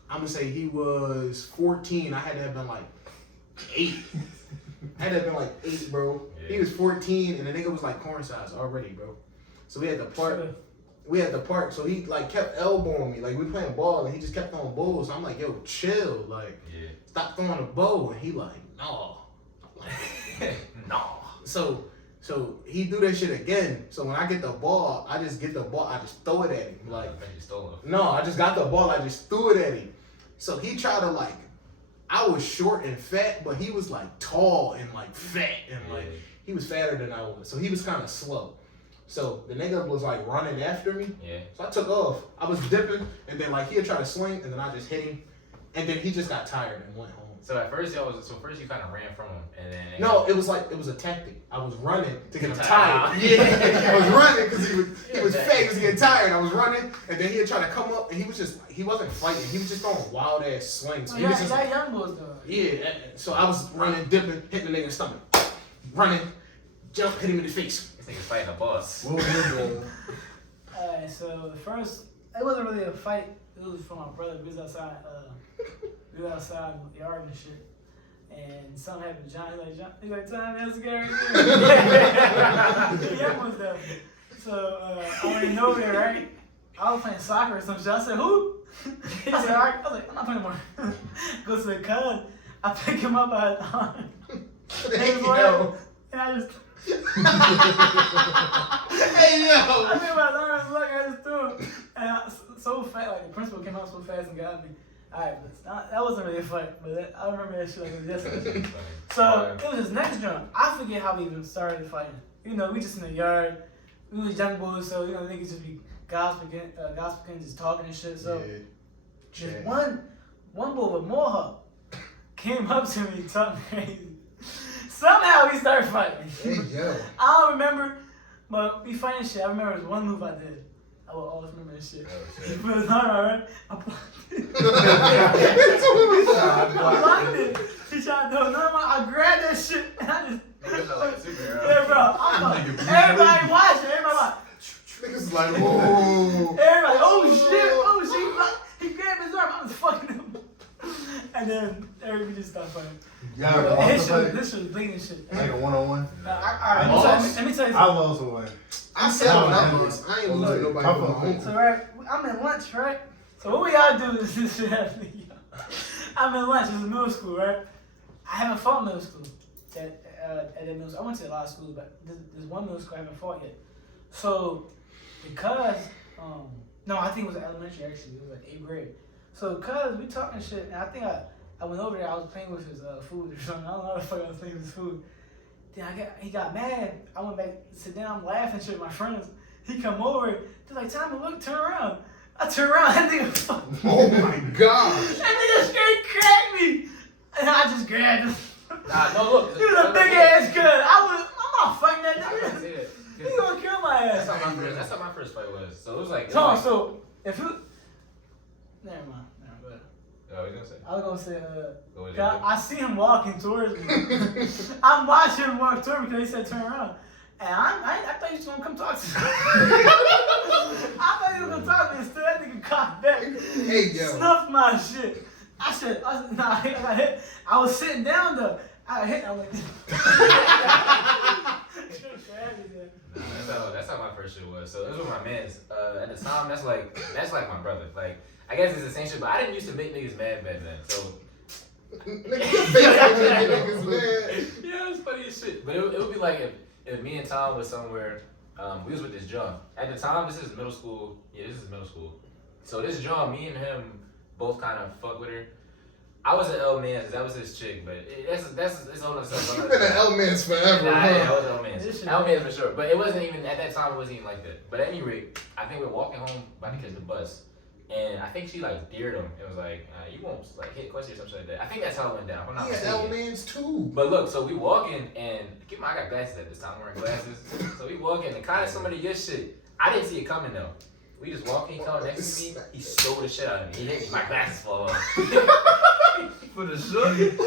I'm gonna say he was 14. I had to have been like 8. I had to have been like 8, bro. Yeah. He was 14, and the nigga was like corn size already, bro. So we had to park. So he like kept elbowing me. Like we playing ball, and he just kept throwing balls. So I'm like, yo, chill. Like, Yeah. stop throwing the bow. And he like, no. I'm like, No. So he do that shit again. So when I get the ball, I just throw it at him. Like, You stole it. no, I just got the ball, I just threw it at him. So he tried to like, I was short and fat, but he was like tall and like fat and like, he was fatter than I was. So he was kind of slow. So the nigga was like running after me. Yeah. So I took off. I was dipping, and then like he'd try to swing, and then I just hit him. And then he just got tired and went home. So at first you kind of ran from him, and then No, it was a tactic. I was running to get him Tired. tired. Yeah, I was running because he was fake. He was getting tired. I was running, and then he'd try to come up, and he wasn't fighting. He was just throwing wild ass swings. Oh, He was just, that young boys though. yeah. So I was running, dipping, hitting the nigga in the stomach, running, jump, hit him in the face. this nigga's fighting a boss. What was your goal? Alright, so the first, it wasn't really a fight. It was for my brother. We was outside in the yard and shit. And something happened to John. He's like, Tom, that's scary. Yeah, was there. So I went over there, right? I was playing soccer or some shit. I said, who? I said, all right. I was like, I'm not playing anymore. Go to the cuz. I pick him up by his arm. Yo. And I just, Hey yo. I picked him by his arm and I just threw him. And so fast, like the principal came out so fast and got me. Alright, but that wasn't really a fight, but I remember that shit like it was yesterday. So it was his next jump. I forget how we even started fighting. You know, we just in the yard. We was young boys, so you know niggas just be gossiping, just talking and shit. So just one boy with Mohawk came up to me talking crazy. Somehow we started fighting. Hey yo. I don't remember, but we fighting shit. I remember it was one move I did. I will always remember this shit. He put his arm out, right? I blocked it. I blocked it. He tried to do another one. I grabbed that shit and I just. Yeah, bro. Everybody watching. Everybody watching. Niggas like, whoa. Everybody, oh shit. He grabbed his arm. I was fucking him. And then everybody just stopped fighting. Y'all This to shit, play this shit bleeding shit. like a one-on-one. Alright, let me tell you I something. lost one. I said when I lost. I ain't losing to nobody I but my fuck home. So right, I'm in lunch, right? So what we gotta do is this shit happening. I'm in lunch. It's middle school, right? I haven't fought middle school. At that middle school, I went to a lot of schools, but there's one middle school I haven't fought yet. So because no, I think it was elementary actually. It was like 8th grade. So because we talking shit, and I think I went over there. I was playing with his food or something. I don't know how the fuck I was playing with his food. Then he got mad. I went back, sit down, I'm laughing shit with my friends. He come over. They're like, "Time to look, turn around." I turn around. That nigga fuck. Oh my god. That nigga straight cracked me, and I just grabbed him. Nah, no, look. He was a big ass gun. I'm not fighting that I gotta nigga. say that. He gonna kill my ass. That's how my first fight was. So it was like. So if you, never mind. Go ahead. Oh, what you gonna say? I was gonna say, Go ahead. I see him walking towards me. I'm watching him walk towards me because he said turn around. And I thought he was gonna come talk to me. I thought he was gonna talk to me. Instead, that nigga cocked back. Hey, yo. Snuffed my shit. I said, nah, I got hit. I was sitting down though. I got hit. I went. That's how my first shit was. So it was with my mans. At the time, that's like my brother. Like I guess it's the same shit, but I didn't used to make niggas mad back then. So Nigga, your face like that niggas mad. yeah, it was funny as shit. But it would be like if me and Tom was somewhere, we was with this John. At the time, this is middle school. Yeah, this is middle school. So this John, me and him both kind of fuck with her. I was an L man, that was his chick, but it's all stuff. You been an L-Mans forever, Nah, huh? yeah, I was L-Mans. L-Mans for sure. But it wasn't even, at that time, it wasn't even like that. But at any rate, I think we're walking home about to catch the bus. And I think she like dared him. It was like, you won't like hit Quincy or something like that. I think that's how it went down. If I'm not Yeah, mistaken. L-Mans too. But look, so we walking and keep in mind I got glasses at this time. I'm wearing glasses. So we walking and kind of some of the your shit. I didn't see it coming though. We just walking, he come next to me, he stole the shit out of me. He hit me, my glasses fall off. For the shook. He did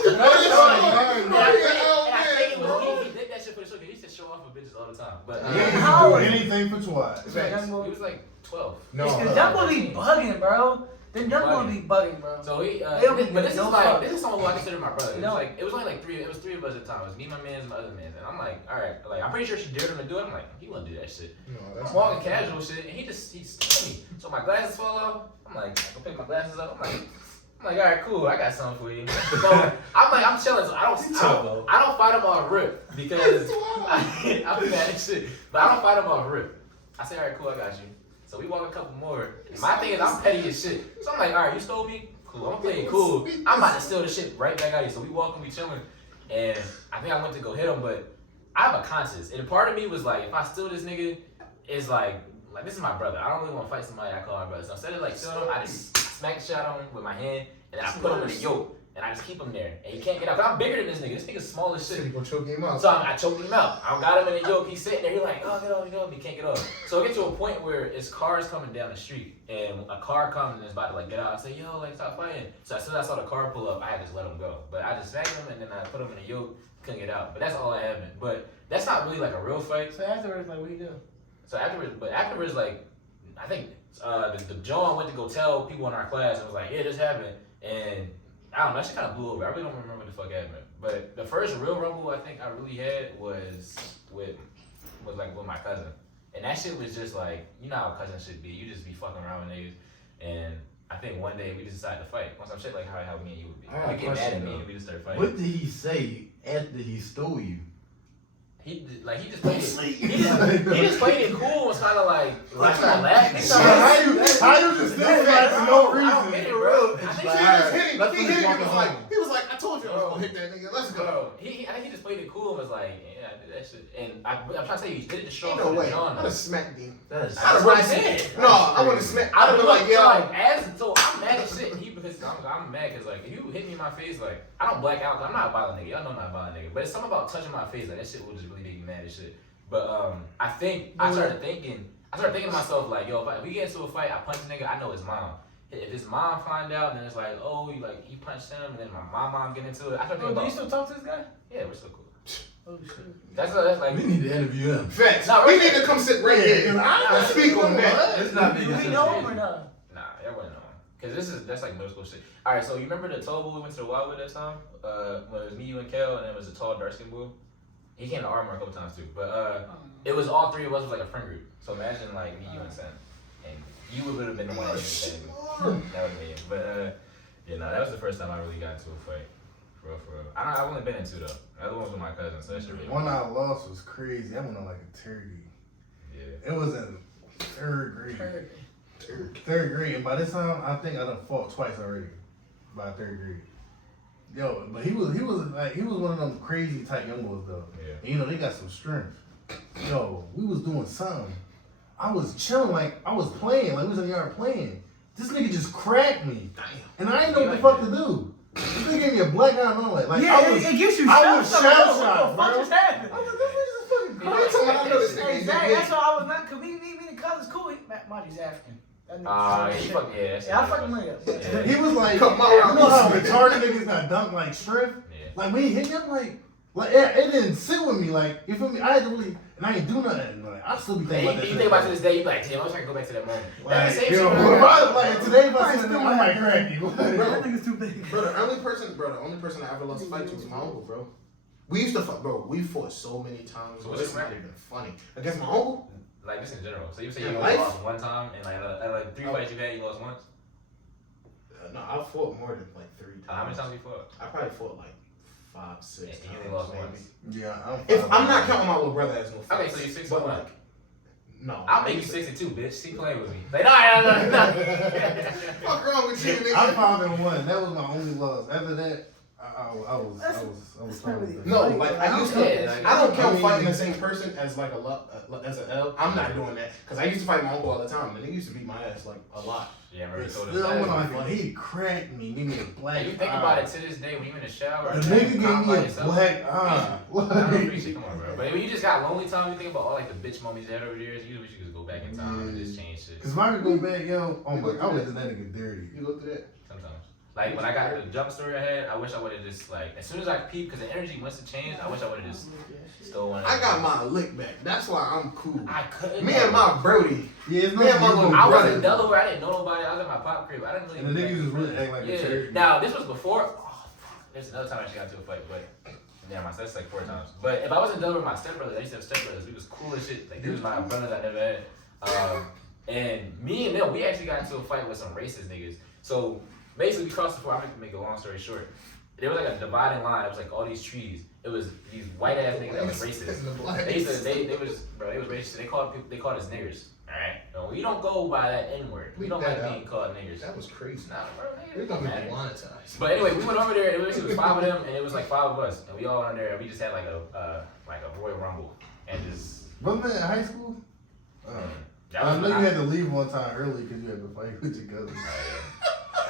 that shit for the show. He used to show off for bitches all the time. But How do anything for twat. he was like 12. No. Cause young boy be bugging, bro. Them young boy be bugging, bro. So he, don't be but this is no like fuck. this is someone who I consider my brother. It was No. like it was only like three. It was three of us at the time. It was me, my man, and my other man. And I'm like, all right, like I'm pretty sure she dared him to do it. I'm like, he wouldn't do that shit. No, that's I'm walking casual shit, and he stole me. So my glasses fall off. I'm like, I go pick my glasses up. I'm like, all right, cool. I got something for you. So I'm chilling. So I don't fight him off rip because I'm mad as shit. But I don't fight him off rip. I say, all right, cool, I got you. So we walk a couple more. And my thing is, I'm petty as shit. So I'm like, all right, you stole me? Cool, I'm playing cool. I'm about to steal the shit right back out of you. So we walking, we chilling. And I think I went to go hit him, but I have a conscience. And a part of me was like, if I steal this nigga, it's like this is my brother. I don't really want to fight somebody I call my brother. So instead of like stealing him, I just smack the shit out of him with my hand. And then I put him in a yoke. And I just keep him there. And he can't get out. Cause I'm bigger than this nigga. This nigga's small as shit. You gonna choke him out. So I choked him out. I got him in a yoke. He's sitting there. He's like, oh, get off. He can't get off. So I get to a point where his car's coming down the street. And a car comes and is about to like get out. I say, yo, like stop fighting. So as soon as I saw the car pull up, I had to just let him go. But I just smacked him and then I put him in a yoke. Couldn't get out. But that's all that happened. But that's not really like a real fight. So afterwards, like, what you do? So afterwards, like, I think the John went to go tell people in our class and was like, yeah, this happened. And I don't know, that shit kind of blew over. I really don't remember what the fuck happened. But the first real rumble I think I really had was with my cousin. And that shit was just like, you know how a cousin should be. You just be fucking around with niggas. And I think one day we just decided to fight. On some shit like how me and you would be. I got We a get mad question, at me though. and we just started fighting. What did he say after he stole you? He just played it. He just played it cool. Was kind of like laughing. How you just do that for no I don't get reason? it, bro. I He think just hit him. Let's He finish hit him. walking He was like, I told you I was gonna hit that nigga. Let's go. Bro, I think he just played it cool and was like, yeah, I did that shit. And I'm trying to tell you, he did it to show Ain't off no for way. John. I'd have smacked him. That's That's what I said. No, I would have smacked. I'd have been like, yo. So I'm mad as shit. Because I'm mad because like if you hit me in my face, like I don't black out. Cause I'm not a violent nigga. Y'all know I'm not a violent nigga. But it's something about touching my face. Like that shit will just really make me mad as shit. But I started thinking to myself like, yo, if we get into a fight, I punch a nigga, I know his mom. If his mom find out, then it's like, oh, you punched him, and then my mom get into it. I start thinking Do you about, still talk to this guy? yeah, we're still cool. Oh shit. That's like. we need to interview him. Facts. No, We right. need to come sit right here and speak on that. It's not Do being we know him or not? Nah, that wasn't on. Cause that's like middle school shit. All right, so you remember the tall boy we went to the Wild with that time? When it was me, you, and Kel, and it was a tall, dark skinned boy. He came to Armor a couple times too, but it was all three of us was like a friend group. So imagine like me, you, and Sam, and you would have been the one that would have been you. But you know, that was the first time I really got into a fight. For real. I've only been in two though. The other one was with my cousin, so that shit really. One I lost was crazy. I went on like a turkey. Yeah. It was in third grade. Third grade, and by this time, I think I done fought twice already. By third grade. Yo, but he was one of them crazy type young boys though. Yeah. And you know they got some strength. Yo, we was doing something. I was chilling, like I was playing, like we was in the yard playing. This nigga just cracked me, and I didn't know what the fuck to do. This nigga gave me a black eye and all that. Like Yeah, I was, it gives you I was shell shell shock. shocked, What the fuck bro. just happened? I was like, this nigga just fucking Yeah. cracked me. I know this nigga. Exactly. That's why I was not. Cause me and the cousin's cool. Marty's African. That nigga. He fuck yeah. Yeah, I fucking with him. Yeah. He was like, Come on, you know how man. retarded niggas got dunked like strength? Yeah. Like when he hit me, I'm like it didn't sit with me. Like you feel me? I had to really, and I ain't do nothing. Like I still be thinking about that. You think about it to this day, you be like, damn, I wish I could go back to that moment. Like, That's the same yo, shit. if I, like today if I see him, I might crack you. That nigga's too big. Bro, the only person I ever lost a fight to was my uncle, bro. We used to fight, bro. We fought so many times. So Bro. what's It's your not record? even funny. Against my uncle? Like just in general. So you say In you only life? lost one time, and like three fights you had, you lost once. No, I fought more than like 3 times. How many times you fought? I probably fought like 5, 6 And times. you only lost maybe. once. Yeah, If I'm not counting my little brother as no fight. Okay, so you're 6 but and 1. like, no. I'll make you 62, bitch. Keep playing with me. Like, no. Fuck wrong with you, nigga? I'm 5-1. That was my only loss. After that, I was totally. No, like I used to. Yeah, like, I don't count I mean- fighting the same person as like as an L. I'm not doing that because I used to fight my uncle all the time, and he used to beat my ass like a lot. Yeah, I remember you told us Still, I went that. on, he cracked me, gave me a black Like, you think eye. about it to this day when you in the shower. The nigga gave calm by me a yourself. black eye. I don't appreciate. Come on, bro. But when you just got lonely time, you think about all like the bitch moments you had over the years. You wish you could just go back in time and just change shit. Cause if I could go back, yo, oh my, I would have done that nigga dirty. You go through that? Sometimes. Like when I got the jump story I had, I wish I would have just like as soon as I peeped, because the energy must have changed. I wish I would have just stole one. I got my lick back. That's why I'm cool. I couldn't. Me and my Brody. Yeah, it's Me and my little I was brother. in Delaware. I didn't know nobody. I was at my pop crib. I didn't really. And the niggas just really act like a turkey. Now this was before. Oh, fuck. There's another time I actually got into a fight, but yeah, that's like 4 times. But if I was in Delaware with my stepbrother, I used to have stepbrothers. We was cool as shit. Like they was my brothers I never had. And me and them, we actually got into a fight with some racist niggas. So basically, we crossed the floor. I'm gonna make a long story short. There was like a dividing line. It was like all these trees. It was these white ass niggas that was racist. They used to, they was racist. They called us niggers. Alright? No, we don't go by that N-word. We don't like being called niggers. That was crazy. Nah, bro, niggas We're don't gonna be matter. monetized. But anyway, we went over there and it was 5 of them and it was like 5 of us. And we all went on there and we just had like a Royal Rumble. And just Wasn't that in high school? that I was know you had to leave one time early because you had to fight with your cousin.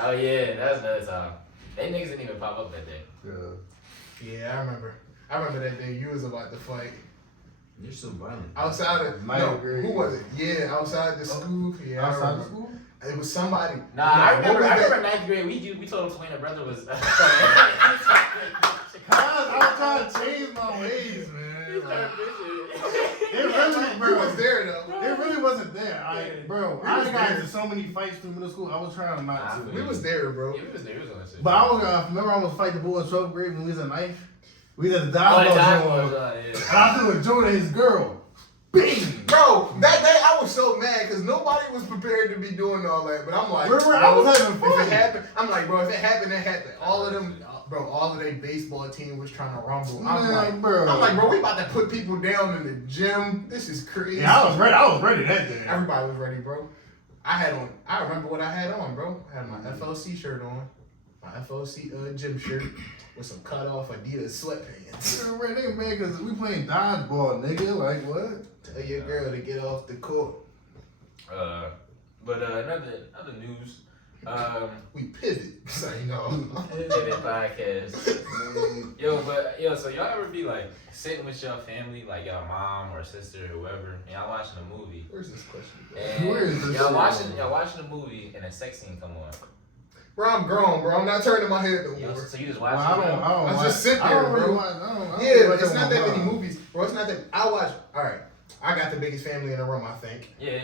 Oh yeah, that was another time. They niggas didn't even pop up that day. Yeah. Yeah, I remember. I remember that day you was about to fight. You're so violent. Outside of Ninth grade. who was it? Yeah, outside the school. Yeah, I Outside remember. the school? It was somebody. Nah, I What remember. was I that? remember 9th grade. We told him to twin brother was. I was trying to change my ways, man. Like, it really, We bro. was there though. It really wasn't there. I got into so many fights through middle school. I was trying not to. We was there, bro. Yeah, we was there. We was on that shit. But I was remember I was fighting the boy in 12th grade when we was a knife. We was at the Oh, the dodgeball dodgeball, joint. yeah. And I threw a joint at his girl. Bing! Bro, that day I was so mad because nobody was prepared to be doing all that. But I'm like, I was having if fun. it happened, I'm like, bro, if it happened, it happened. All of them, bro, all of their baseball team was trying to rumble. Man, bro. I'm like, bro, we about to put people down in the gym. This is crazy. Yeah, I was ready that day. Everybody was ready, bro. I remember what I had on, bro. I had my FLC shirt on, my FLC gym shirt with some cut off Adidas sweatpants. Nigga, man, because we playing dodgeball, nigga. Like, what? Tell your girl to get off the court. But another news. We pivot. So, you know. Pivot podcast. So y'all ever be like sitting with your family, like your mom or sister or whoever, and y'all watching a movie, Where's this question? and Where is this y'all shit? watching a movie and a sex scene come on. Bro, I'm grown, bro. I'm not turning my head no more. So you just Well, watch I it. don't I watch. just sit I there, don't really bro. watch. I don't Yeah, watch it's that not with that my many mom. movies, bro. It's not that I watch. All right, I got the biggest family in the room, I think. Yeah,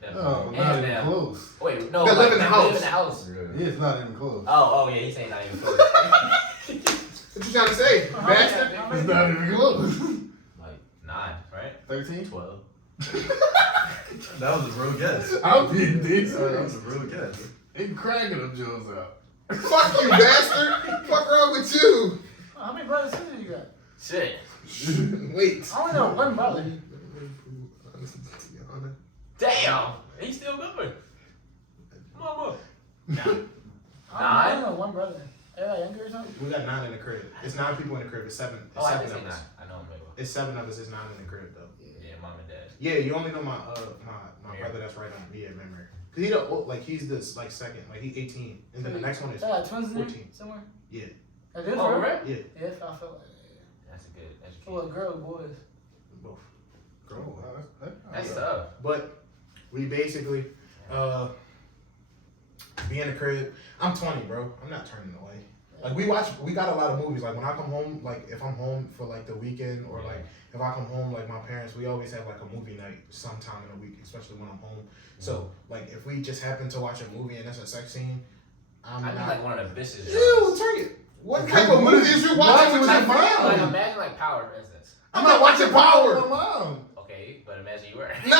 definitely. No, not even now. close. Wait, no, They live in the house. Live in the house. Yeah, it's not even close. Oh, yeah, he's saying not even close. What you trying to say, bastard? It's not even close. Like 9, right? 13? 12. That was a real guess. I'm being That decent. was a real guess. They cracking them Jones out. Fuck you, bastard. Fuck wrong with you? How many brothers and sisters you got? Shit. Wait. I only know one brother. Damn. He's still going. Mama. I only know one brother. Everybody younger or something? We got 9 in the crib. It's 9 people in the crib. It's 7. It's Oh, I 7 did say of 9. us. I know him very well. It's 7 of us. It's 9 in the crib though. Yeah, mom and dad. Yeah, you only know my brother that's right on me. Yeah, memory. Cause he's this like second, like he's 18, and then the next one is They got twins in there 14. somewhere? Yeah. Are they Oh, for real? right? Yeah, Yeah, I feel like That's a good education. well, girl, boys. both. Oh, wow, That's tough. But we basically be in the crib. I'm 20, bro. I'm not turning away. Like we got a lot of movies. Like when I come home, like if I'm home for like the weekend or like if I come home, like my parents, we always have like a movie night sometime in the week, especially when I'm home. So like if we just happen to watch a movie and that's a sex scene, I'm I not. do like one of the bitches. Ew, turn it. What type of What is- movies you why watching with would your you mom? Like imagine like Power, for instance. I'm not watching Power. My mom. Okay, but imagine you were. No.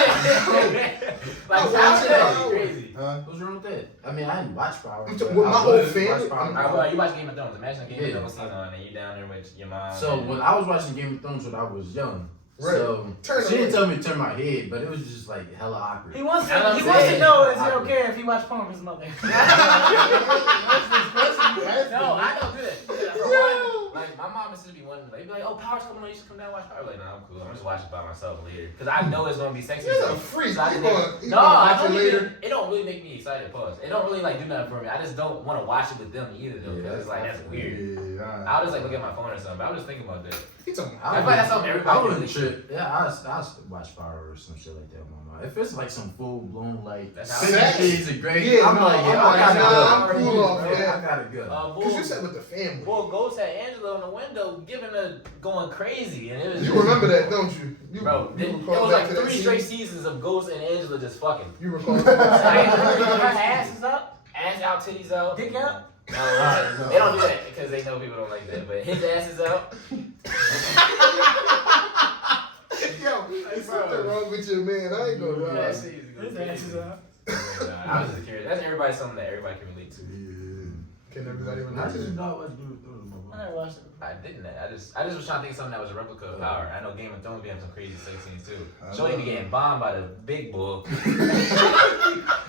Like I'm Power watching is Power. crazy. Huh? What's wrong with that? I mean, I didn't watch Power. With but my I whole would family? watch Power. Alright, well, you watch Game of Thrones. Imagine a Game of Yeah. Thrones scene on and you down there with your mom. So and- when I was watching Game of Thrones when I was young, Right. so Turn she didn't away. tell me to turn my head, but it was just like hella awkward. He wants to. That's what He I'm wants to saying. know is it okay if he watch porn with his mother? No, I don't do that. For one, like my mom and sister be wanting, they'd be like, "Oh, Power's coming on, you should come down and watch Power." I'm like, "Nah, I'm cool. I'm just watching it by myself later because I know it's gonna be sexy." You're so- a freak. so I You just gonna- never- you no, gonna I watch it don't later? even. It don't really make me excited. Pause. It don't really like do nothing for me. I just don't want to watch it with them either though, because it's like that's weird. Yeah, I'll just like look at my phone or something. But I was just thinking about that. He talking I feel like that's something everybody I can wouldn't really trip. Yeah, I watch Power or some shit like that with my mom. If it's like some full blown like That's how- 50 Sex? Shades of Grey, Yeah, I'm no, like, yeah, I'm I gotta like, go. nah, I'm cool off Bro, that. I gotta go. Because you said with the family. Bull Ghost had Angela in the window going crazy, and it was You remember that, don't you? Bro, it recall was back like to that 3 straight scene? seasons of Ghost and Angela just fucking. You recall Her that? ass is up, Ass out, titties out. dick out. No, they don't do that because they know people don't like that. But his ass is out. Yo, there's something wrong with your man. I ain't gonna lie. That shit used to go His ass crazy. is up. I was just curious. That's everybody something that everybody can relate to. Can everybody I relate to just that? know what to do with those, I my never watched it. I didn't. I just was trying to think of something that was a replica of Power. I know Game of Thrones be having some crazy sex scenes too. Shorty be getting bombed by the big bull.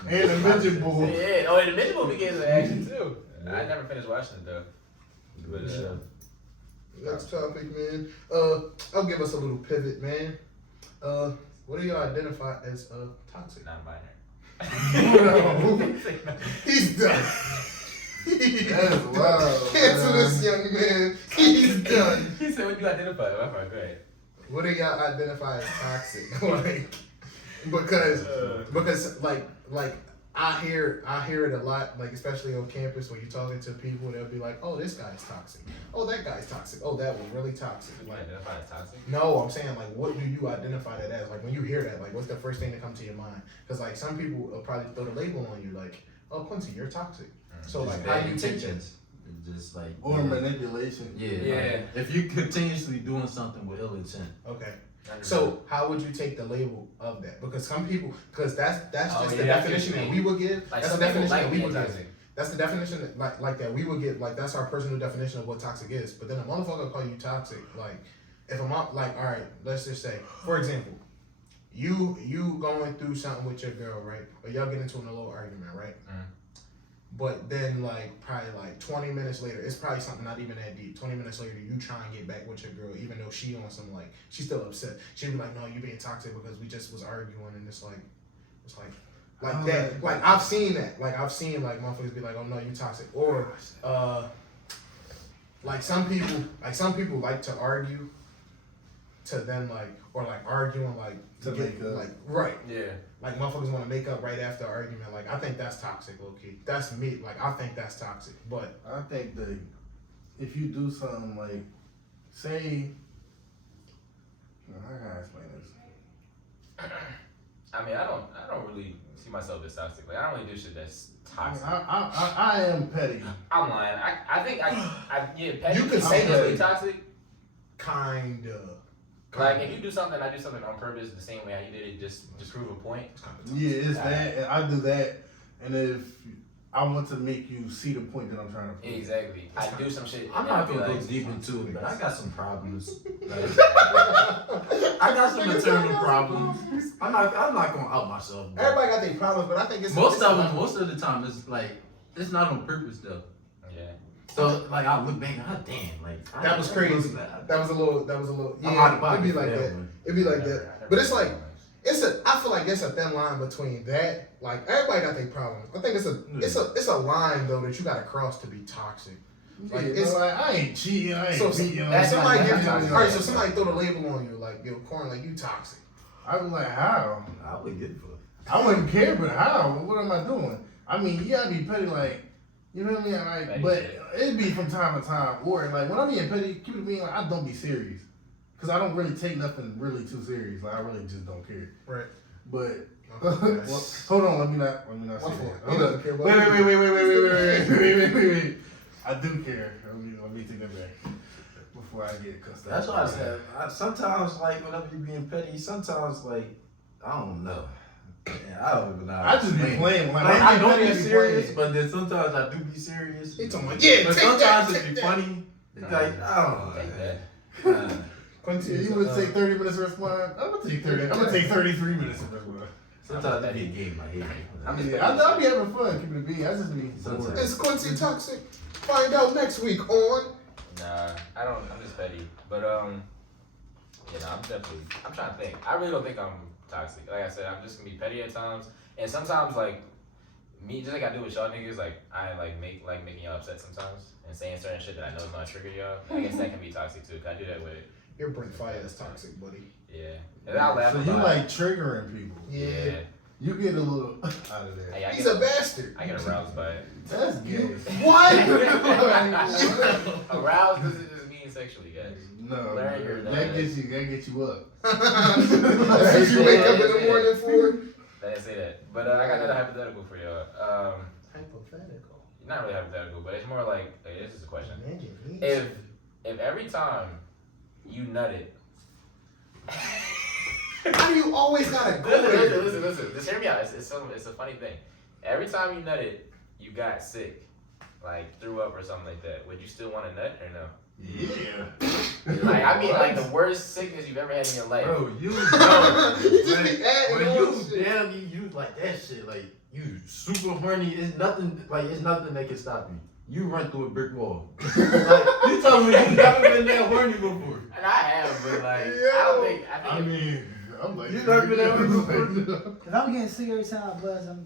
And the midget bull. Yeah, oh, and the midget bull be getting some action too. I never finished watching it though. But Next topic, man. I'll give us a little pivot, man. What do y'all identify as toxic? non-binary. He's done. That's wild. Cancel this young man. He's done. He said, "What do you identify?" With? Go ahead. What do y'all identify as toxic? Like, because like I hear it a lot, like especially on campus when you're talking to people, they'll be like, "Oh, this guy's toxic. Oh, that guy's toxic. Oh, that was really toxic." You Like, identify as toxic? no, I'm saying like, what do you identify that as? Like when you hear that, like, what's the first thing that comes to your mind? Because like some people will probably throw the label on you, like, "Oh, Quincy, you're toxic." So like, how do you take that? Just like Or manipulation. Yeah. Yeah. Like, if you continuously doing something with ill intent. Okay. So how would you take the label of that? Because some people, because that's Oh, just yeah, the that's what definition you that mean. we would give. Like That's some the people definition like that we being would give. toxic. That's the definition that, like that we would give. Like that's our personal definition of what toxic is. But then a motherfucker call you toxic. Like if I'm out, like, all right, let's just say, for example, you going through something with your girl, right? Or y'all get into a little argument, right? But then, like, probably like 20 minutes later, it's probably something not even that deep. 20 minutes later, you try and get back with your girl, even though she on some, like, she's still upset. She'd be like, "No, you being toxic because we just was arguing," and it's like that. Like, I've seen that. Like, I've seen, like, motherfuckers be like, "Oh, no, you toxic." Or, like, some people like to argue to then, like, or, like, arguing, like, To make up. like, right. Yeah. Like motherfuckers want to make up right after argument. Like I think that's toxic, low key. That's me. Like I think that's toxic. But I think that if you do something like, say, how can I explain this? I mean, I don't really see myself as toxic. Like, I don't really do shit that's toxic. I am petty. I'm lying. I think yeah, petty. You can is say technically that. toxic. Kinda. Like, if you do something, I do something on purpose, the same way how you did it, just prove a point. It's kinda toxic. Yeah, it's that, and I do that, and if I want to make you see the point that I'm trying to prove. Exactly. I do some shit. I'm and not I be gonna go like, deep into it, but I got some problems. Like, I got some internal problems. I'm not gonna out myself. Bro. Everybody got their problems, but I think it's Most of the time, it's like it's not on purpose though. Yeah. So like I look back, and damn, like That was crazy. That was a little. I'm out of Yeah, pocket it'd be for like that that. one. It'd be like that. But it's like I feel like it's a thin line between that. Like everybody got their problems. I think it's a line though that you gotta cross to be toxic. Like Yeah, it's like I ain't cheating, I ain't so beating. somebody like, gives you that's alright. So toxic. somebody throw the label on you like yo, corn, like you toxic. I was like, how? I would get for. I wouldn't care, but how? What am I doing? I mean, you gotta be petty, like, you know what I mean? Like, Petty but shit. it'd be from time to time, or like when I'm being petty, keep it being like I don't be serious, cause I don't really take nothing really too serious. Like I really just don't care. Right. But Okay. well, hold on, let me not say What for? that. He Hold doesn't on. care about Wait. I do care. Let me take that back before I get cussed out. That's why I said sometimes like whenever you being petty, sometimes like I don't know. Yeah, I don't even know. I just be playing. Like, I'm I being don't petty, be I be serious, playing. but then sometimes I do be serious. He talking about yeah, But take sometimes that, it take be that. funny. It's like, oh, Take that. Yeah, you would take 30 minutes to respond. I'm gonna take 30. I'm gonna take 33 minutes to respond. sometimes that be a game I hate. I'm just I'll be having fun keeping it being. I just be Sometimes. bored. Is Quincy toxic? Find out next week on. Nah, I don't. I'm just petty. But you know, I'm trying to think. I really don't think I'm toxic. Like I said, I'm just gonna be petty at times, and sometimes like me, just like I do with y'all niggas, like I making y'all upset sometimes and saying certain shit that I know is gonna trigger y'all. I guess that can be toxic too. 'Cause I do that with Your Brent Fire is toxic, buddy. yeah, and I'll laugh So about you it. like triggering people. Yeah, You get a little out of there. Hey, He's a bastard. I get aroused by it. That's gay. What? Aroused doesn't just mean sexually, guys. No, Larry, you're that gets you up. That's what you wake up in the morning for. I didn't say that, but I got another hypothetical for y'all. Hypothetical. Not really hypothetical, but it's more like this is a question. If every time you nutted, How do you always gotta go there? listen. Just hear me out. It's a funny thing. Every time you nutted, you got sick, like threw up or something like that. Would you still want to nut or no? Yeah. Like I mean, like the worst sickness you've ever had in your life. Bro, you You just be adding when on you shit. damn you like that shit, like you super horny. It's nothing that can stop you. You run through a brick wall. Like you told me you never been that horny before. And I have, but like I think I mean, I'm like, You never been there before? If I'm getting sick every time I buzz, I'm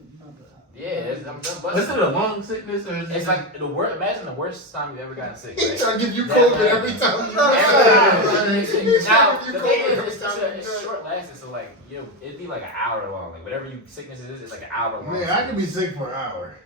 yeah, I'm done Is busting. it a lung sickness or is It's it like the worst. Imagine the worst time you've ever gotten sick. He Right? trying to give you That COVID bad. every time. Now, He's the trying thing to give you is, COVID it's short lasting, so like, you know, it'd be like an hour long. Like, whatever you sickness is, it's like an hour long. man, I can be sick for an hour.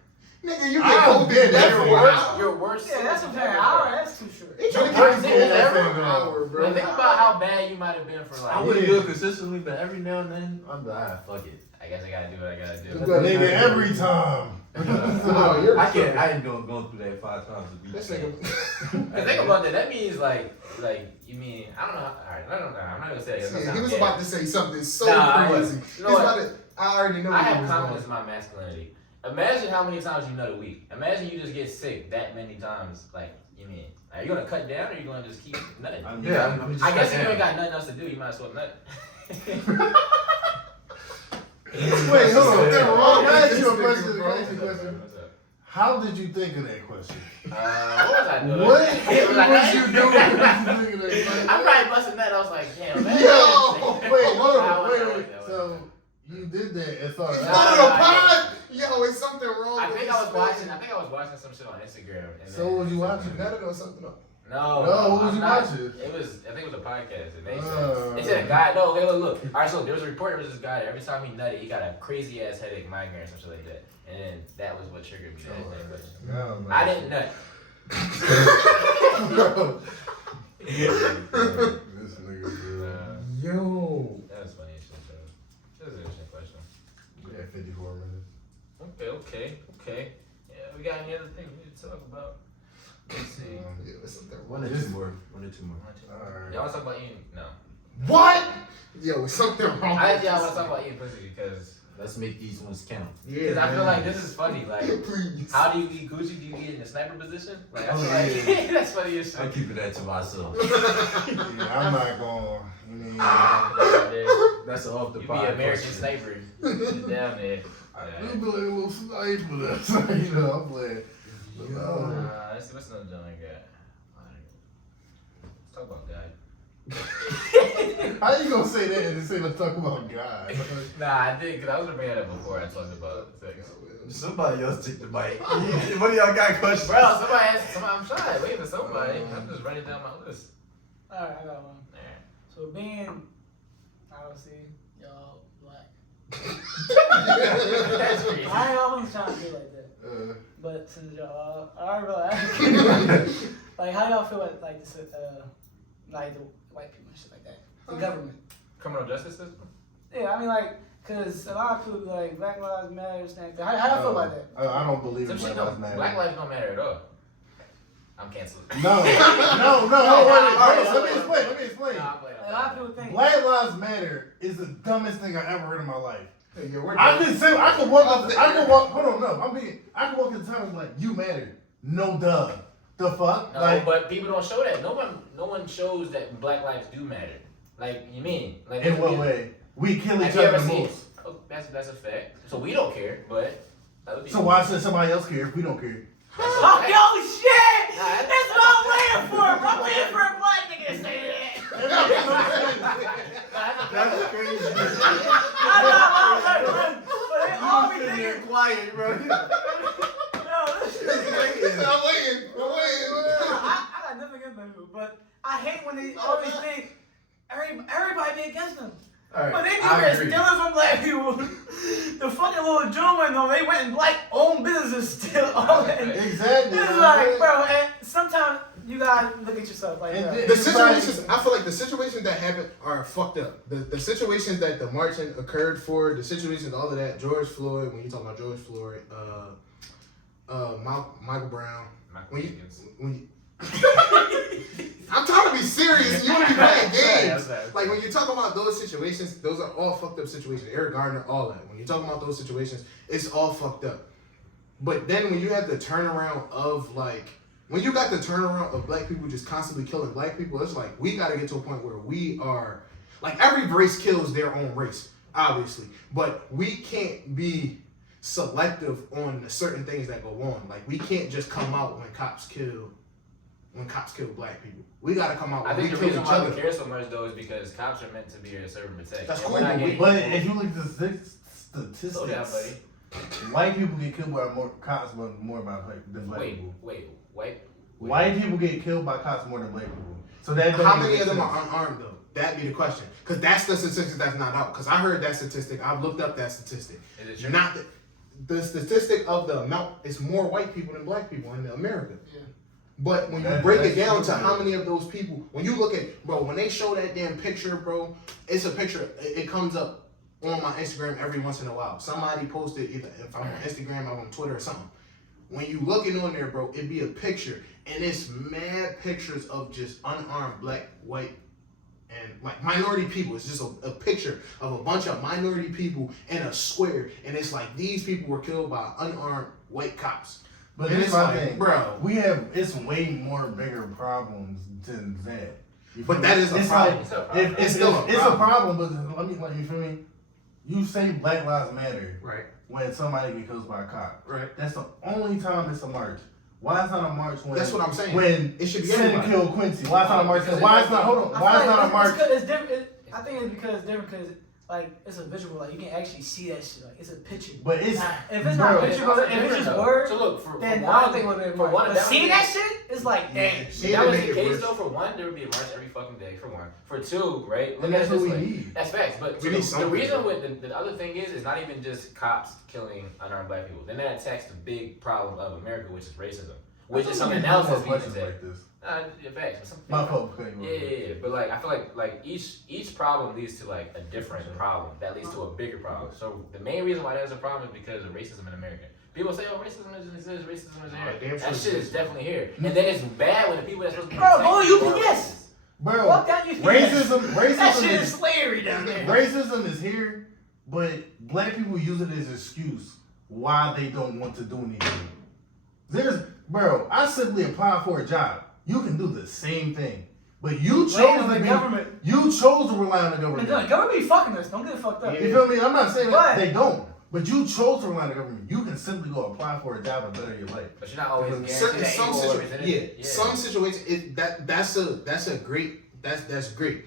Nigga, you get I'll COVID get that every for hour. Your worst Yeah, that's a sickness fair ever. hour. That's too short. He trying to Your give worst you sickness COVID ever. every hour, bro. And think about how bad you might have been for like. I wouldn't do it consistently, but every now and then I'm like, fuck it. I guess I gotta do what I gotta do. You gotta- Nigga, every time. Oh, you're I can't. I ain't going through that 5 times a week. This nigga. Cause think about that. That means like you mean I don't know. Alright, no. I'm not gonna say it. See, he was about to say something so Nah, I crazy. wasn't. You know He's what? about to. I already know. I where he have was confidence going. in my masculinity. Imagine how many times you nut a week. Imagine you just get sick that many times. Like, you mean, are you gonna cut down or are you gonna just keep nutting? Yeah, I'm just I guess if cut you ain't down. got nothing else to do, you might as well nut. Wait, hold on. Yeah. Can I ask you a This question? nigga, Can bro. I ask you a question? What's up? How did you think of that question? What was I doing? What It was like, was you doing? What did you think of that question? I'm probably busting that. I was like, damn, man. Yo, Wait, hold Nah, on. Wait. that So you did that and thought, He's Nah, on nah, the nah, pod. Yo, is something wrong? I with think this I was watching. man? I think I was watching some shit on Instagram. And So then- what was you watching? Nutted or something else? No, No, what was I'm you not. watching? It was. I think it was a podcast. And Uh. they said a guy. No, hey, look. All right, so there was a report. There was this guy that every time he nutted, he got a crazy ass headache, migraine, or some shit like that. And then that was what triggered me. That question. No, I didn't nut. This nigga. Yo. That was funny as shit, though. Okay. Yeah, we got any other thing we need to talk about? Let's see. Yeah, it's up there. One or two more. Alright. Y'all want to talk about eating? No. What? Yo, it's something wrong. I with y'all this. want to talk about eating pussy because Let's make these ones count. I Yeah, feel like this is funny. Like, Please. how do you eat Gucci? Do you eat in the sniper position? Like, I Oh, feel like that's funny as I'm shit. keeping that to myself. Yeah, I'm not going. That's off the You be pod American question. sniper. Just down there. I'm playing a little sniper. You know, I'm playing. Let's see what's another joint I got. Let's talk about God. How you gonna say that and then say let's talk about God? Nah, I did because I was gonna bring that up before I talked about sex. Somebody else take the mic. What do y'all got questions? Bro, somebody asked. I'm trying to wait for somebody. I'm just running down my list. Alright, I got one. Alright. So being, obviously, y'all black. That's crazy. I wasn't trying to be like that. But since y'all are black, like how y'all feel like this, like the white people and shit like that, the government. Criminal justice system? Yeah, I mean like, cause a lot of people be like Black Lives Matter, stuff. How y'all feel about that? I don't believe Some in shit Black don't. Lives Matter. Black lives don't matter at all. I'm canceled. No. Wait, let me explain. Nah, I'm playing. A lot of people think. Black Lives Matter is the dumbest thing I ever heard in my life. Hey, yo, we're I done. can say I can walk up. I can walk. Hold on, no. I can walk in the time and be like, you matter. No duh. The fuck? No, Like, but people don't show that. No one shows that black lives do matter. Like you mean? Like in what way? We kill each Have you other ever the seen? most. Oh, that's a fact. So we don't care, but that would be. So why should somebody else care if we don't care? Oh, yo, shit! Nah, That's what I'm waiting for. I'm waiting for a black nigga to say that. That's crazy. But they always thinking. Quiet, bro. No, listen. I'm waiting. I got nothing against them, but I hate when they always think everybody be against them. Alright, But they be I here agree. stealing from black people. The fucking little June though, they went and black owned businesses still all that. Exactly. It's man. like, bro, and sometimes you gotta look at yourself like And that. then- The situations, I feel like the situations that happen are fucked up. The situations that the marching occurred for, the situations, all of that, George Floyd, when you talk about George Floyd, Michael Brown, when you I'm trying to be serious, you want to be playing games. Like when you talk about those situations, those are all fucked up situations. Eric Gardner, all that. When you talk about those situations, it's all fucked up. But then when you have the turnaround of like, when you got the turnaround of black people just constantly killing black people, it's like we got to get to a point where we are, like every race kills their own race, obviously. But we can't be selective on the certain things that go on. Like we can't just come out when cops kill black people. We gotta come out I when think we the kill reason each why other. we care so much though is because cops are meant to be here to serve and protect. That's And cool, we're not getting But if you look at the statistics, slow down, buddy. white people get killed by more cops more by than black people. Wait, White people get killed by cops more than black people. So that don't How even many make of them sense. are unarmed though? That'd be the question. Cause that's the statistic that's not out. Cause I heard that statistic. I've looked up that statistic. Is it true? Not the statistic of the amount. It's more white people than black people in America. Yeah. But when you That's break it down true, to how man. many of those people, when you look at, bro, when they show that damn picture, bro, it's a picture. It comes up on my Instagram every once in a while. Somebody posted either if I'm on Instagram, I'm on Twitter or something. When you looking on there, bro, it'd be a picture, and it's mad pictures of just unarmed black, white, and like minority people. It's just a picture of a bunch of minority people in a square, and it's like these people were killed by unarmed white cops. But And this is it's my like, thing, bro. it's way more bigger problems than that. You But feel that me? is a It's problem. like, It's a problem. it's still a a problem, but let me, like, you feel me? You say Black Lives Matter Right. when somebody gets killed by a cop. Right. That's the only time it's a march. Why it's not a march when That's what I'm saying. when It should be Sin everybody. killed Quincy? Why it's not a march? Because Why it's not? Hold on. Why it's not a march? It's different. I think it's because it's different because like it's a visual. Like you can actually see that shit. Like it's a picture. But it's If it's not bro, a picture, but if it's just words, So look, then for I don't one, think it would be a for march. one, But that would seeing be- that shit, it's like damn. If See, that they was make the it case worse. though, for one, there would be a march every fucking day. For one, for two, right? And Look that's at it what this we way. need. That's facts. But We so need the something. reason with the other thing is not even just cops killing unarmed black people. Then that attacks the big problem of America, which is racism, which is something else that's being questions attacked. like this. Facts. But some My fault. Yeah. But like I feel like each problem leads to like a different problem that leads to a bigger problem. So the main reason why there's a problem is because of racism in America. People say, oh, racism doesn't exist, racism is here. damn That sure shit it is is. definitely here. And then it's bad when the people that's supposed to be Bro, go protecting to you are UPS. Bro, Fuck that UPS. racism That shit is is slavery down there. racism is here, but black people use it as an excuse why they don't want to do anything. Bro, I simply applied for a job. You can do the same thing. But you chose the government. You chose to rely on the government. The government be fucking us. Don't get it fucked up. You feel me? I'm not saying that But- they don't. But you chose to rely on the government. You can simply go apply for a job and better your life. But you're not always guaranteed Certain that some equal situations, representation. some situations that's great.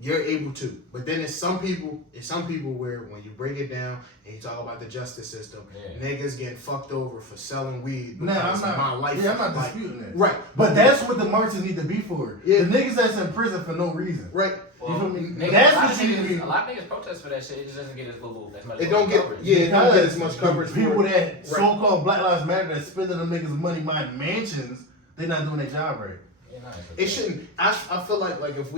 You're able to, but then it's some people where when you break it down and you talk about the justice system, niggas getting fucked over for selling weed. Nah, I'm not. My life, Yeah, I'm not like, disputing that. right, But that's what the marches need to be for. Yeah. The niggas that's in prison for no reason. right. You feel me? Niggas, That's a lot what of you need. a lot of niggas protest for that shit. It just doesn't get as much. It don't get coverage. it don't get as much Because coverage. the people for it. that Right. so-called Black Lives Matter that's spending them niggas money buying mansions, they not doing their job right. Yeah, nah, It shouldn't. I feel like if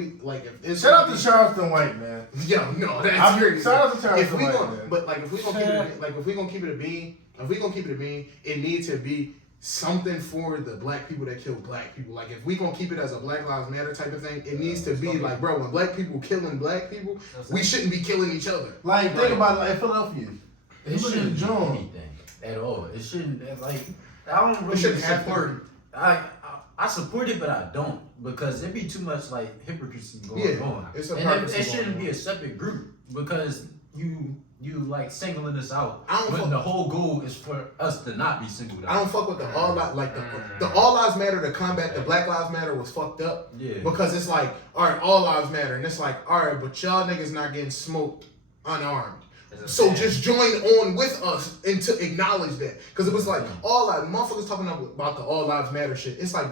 it's Shout out to Charleston White, man. Yo, no, that's crazy. Shout out to Charleston If we White, gonna, man. but like if we gonna keep it a bean, it needs to be something for the black people that kill black people. Like if we gonna keep it as a Black Lives Matter type of thing, it needs to be like, bro, when black people killing black people, we shouldn't be killing each other. Like, think about it, like Philadelphia. It Look at shouldn't do John. anything at all. It shouldn't like. I don't really shouldn't have to. support. I support it, but I don't because it be too much like hypocrisy going on. It's a and hypocrisy it shouldn't going be on. a separate group because you like singling us out. I don't When fuck- the whole goal is for us to not be singled out. I don't fuck with the all lives like the all lives matter to combat the Black Lives Matter was fucked up. Yeah. Because it's like, all right, all lives matter, and it's like, all right, but y'all niggas not getting smoked unarmed. So just join on with us and to acknowledge that. Because it was like, all lives, motherfuckers talking about the all lives matter shit. It's like,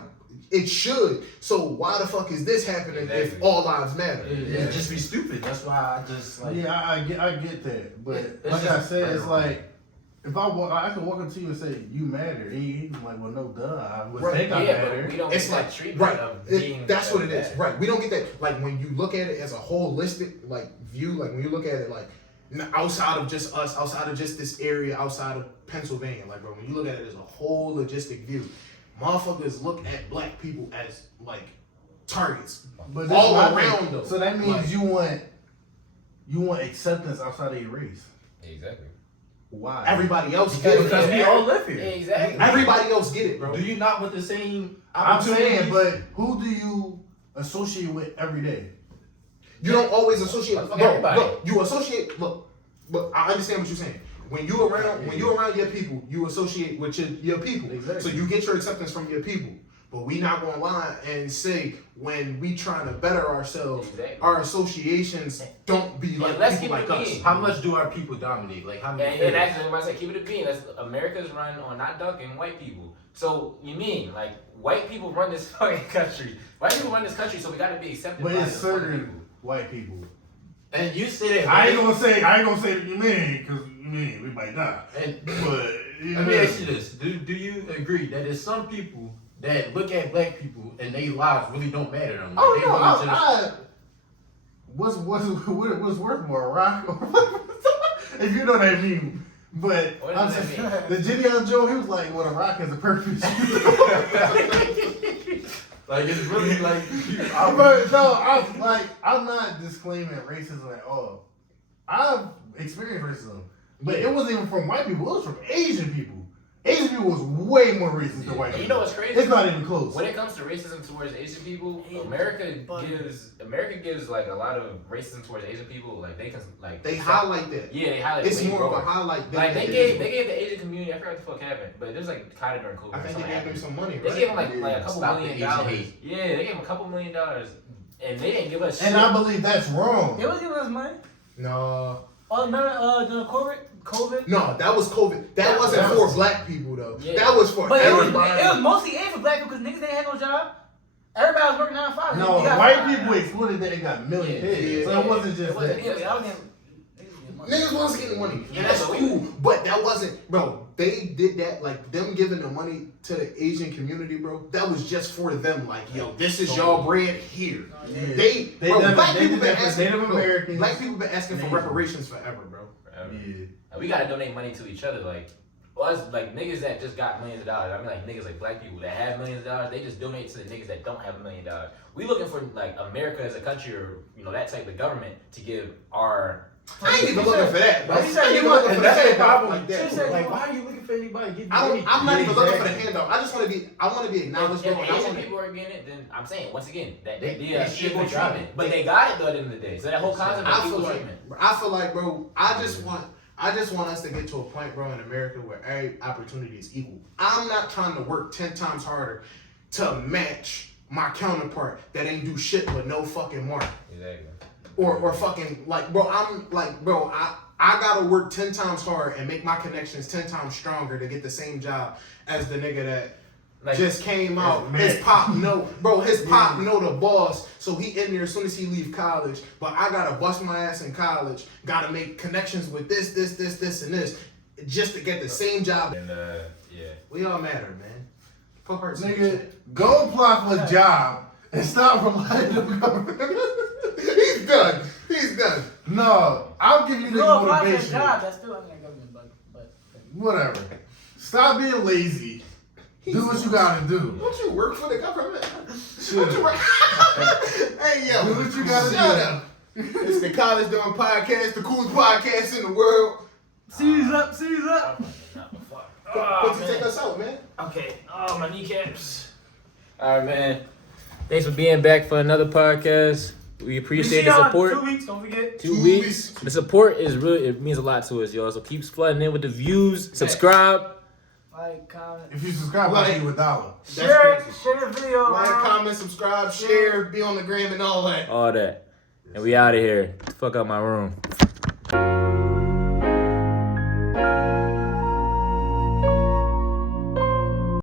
it should. So why the fuck is this happening if all lives matter? It just be stupid. That's why I just like. Yeah, I get that. But It's like I just said, right it's on. like, if I could walk up to you and say, you matter. And you like, well, no, duh. I would Right. think I Yeah, but matter. we don't It's get like, that treatment right, of being that's what it is. bad. Right, we don't get that, like when you look at it as a holistic like view, like when you look at it like outside of just us, outside of just this area, outside of Pennsylvania, like bro, when you look at it as a whole logistic view, motherfuckers look at black people as like targets But all that's my around thing. though. So that means Like, you want acceptance outside of your race. Exactly. Why? everybody else get Because it. we all live here. Exactly. Everybody else get it, bro. Do you not with the same I'm saying, opportunities? but who do you associate with every day? You don't always associate. Fuck Bro, everybody. look, you associate. Look, but I understand what you're saying. When you around your people, you associate with your people. Exactly. So you get your acceptance from your people. But we not gonna lie and say when we trying to better ourselves, Exactly. our associations don't be like let's people keep like it us. being. How much do our people dominate? Like how many? And actually, when I say keep it a being, that's America's run on not ducking white people. So you mean like white people run this fucking country? White people run this country, so we gotta be accepted But by it's the fucking certain people. white people. And you say that. I ain't gonna say that you mean, because you mean we might die. And But you let me know. ask you this: Do you agree that there's some people that look at black people and their lives really don't matter to them? Like, Oh they no, really just, what's worth more, a rock or if you know what I mean. But What I'm does that saying, the Jimmy Allen Joe, he was like, "Well, a rock has a purpose." like it's really like. But no, I'm not disclaiming racism at all. I've experienced racism, but it wasn't even from white people. It was from Asian people. Asian people was way more racist than white And people. you know what's crazy? It's not even close. When it comes to racism towards Asian people, America gives like a lot of racism towards Asian people. Like they can like They highlight that. Yeah, they highlight. It's way more of a highlight than Like they it gave is. the Asian community. I forgot what the fuck happened, but it was like kind of during COVID. I think they gave them some money, They right? gave them like a couple Stop the $1 million. Asian hate. Yeah, they gave them a couple $1 million, and they didn't give us shit. And I believe that's wrong. They was giving us money. No. Oh, remember the COVID? No, that was COVID. That wasn't that for was- black people though. Yeah. That was for But it was everybody. mostly aimed for black people because niggas didn't have no job. Everybody was working 9 to 5. No, They got white fired. people exploited that and got millions. Yeah. So it wasn't just It wasn't that. even- Yeah, I was getting. niggas getting money. Niggas was getting money. Yeah, And that's but cool. But that wasn't, bro. They did that, like them giving the money to the Asian community, bro. That was just for them. Like, yo, this is y'all bread here. Yeah. They did that- black they people did been that for asking. Native bro, Americans. Black people been asking for Native. reparations forever, bro. Forever. Yeah. And we gotta donate money to each other. Like us like niggas that just got millions of dollars. I mean like niggas like black people that have millions of dollars. They just donate to the niggas that don't have $1 million. We looking for like America as a country or that type of government to give our. I ain't even looking for that, bro. I You ain't said even you looking want- for the that's the handout problem. like that. You said- Like, why are you looking for anybody to give you I'm not even looking for the exactly. handout. I want to be acknowledged. If bro, and I Asian wanna- people are getting it, then I'm saying once again that They they should equal have got treatment. it. But they got it though at the end of the day. So that whole concept I of feel equal like, treatment. bro, I just want us to get to a point, bro, in America where every opportunity is equal. I'm not trying to work 10 times harder to match my counterpart that ain't do shit with no fucking mark. Exactly. Or fucking, like, bro, I gotta work 10 times hard and make my connections 10 times stronger to get the same job as the nigga that Like, just came out. man. His pop know the boss, so he in there as soon as he leave college. But I gotta bust my ass in college. Gotta make connections with this, and this, just to get the same job. and yeah. We all matter, man. Fuck hurts. Nigga, go apply for a job and stop relying on the government. He's done. No, I'll give you the No, apply for a motivation. job. That's still under government, but. Whatever. Stop being lazy. Do what you gotta do. Don't you work for the government? Shit. Don't you work? Hey yo, Do what you gotta shut do. up. It's the College Doing Podcast, the coolest podcast in the world. Seize up, seize up. What's you take us out, man? Okay. Oh, my kneecaps. All right, man. Thanks for being back for another podcast. We appreciate the support. 2 weeks, don't forget. 2 weeks. The support is really, it means a lot to us, y'all. So keep flooding in with the views. Subscribe. Like, comment. If you subscribe, I'll give you $1. Share crazy. the video. Like, around. comment, subscribe, share, be on the gram and all that. All that. And we out of here. Fuck out my room.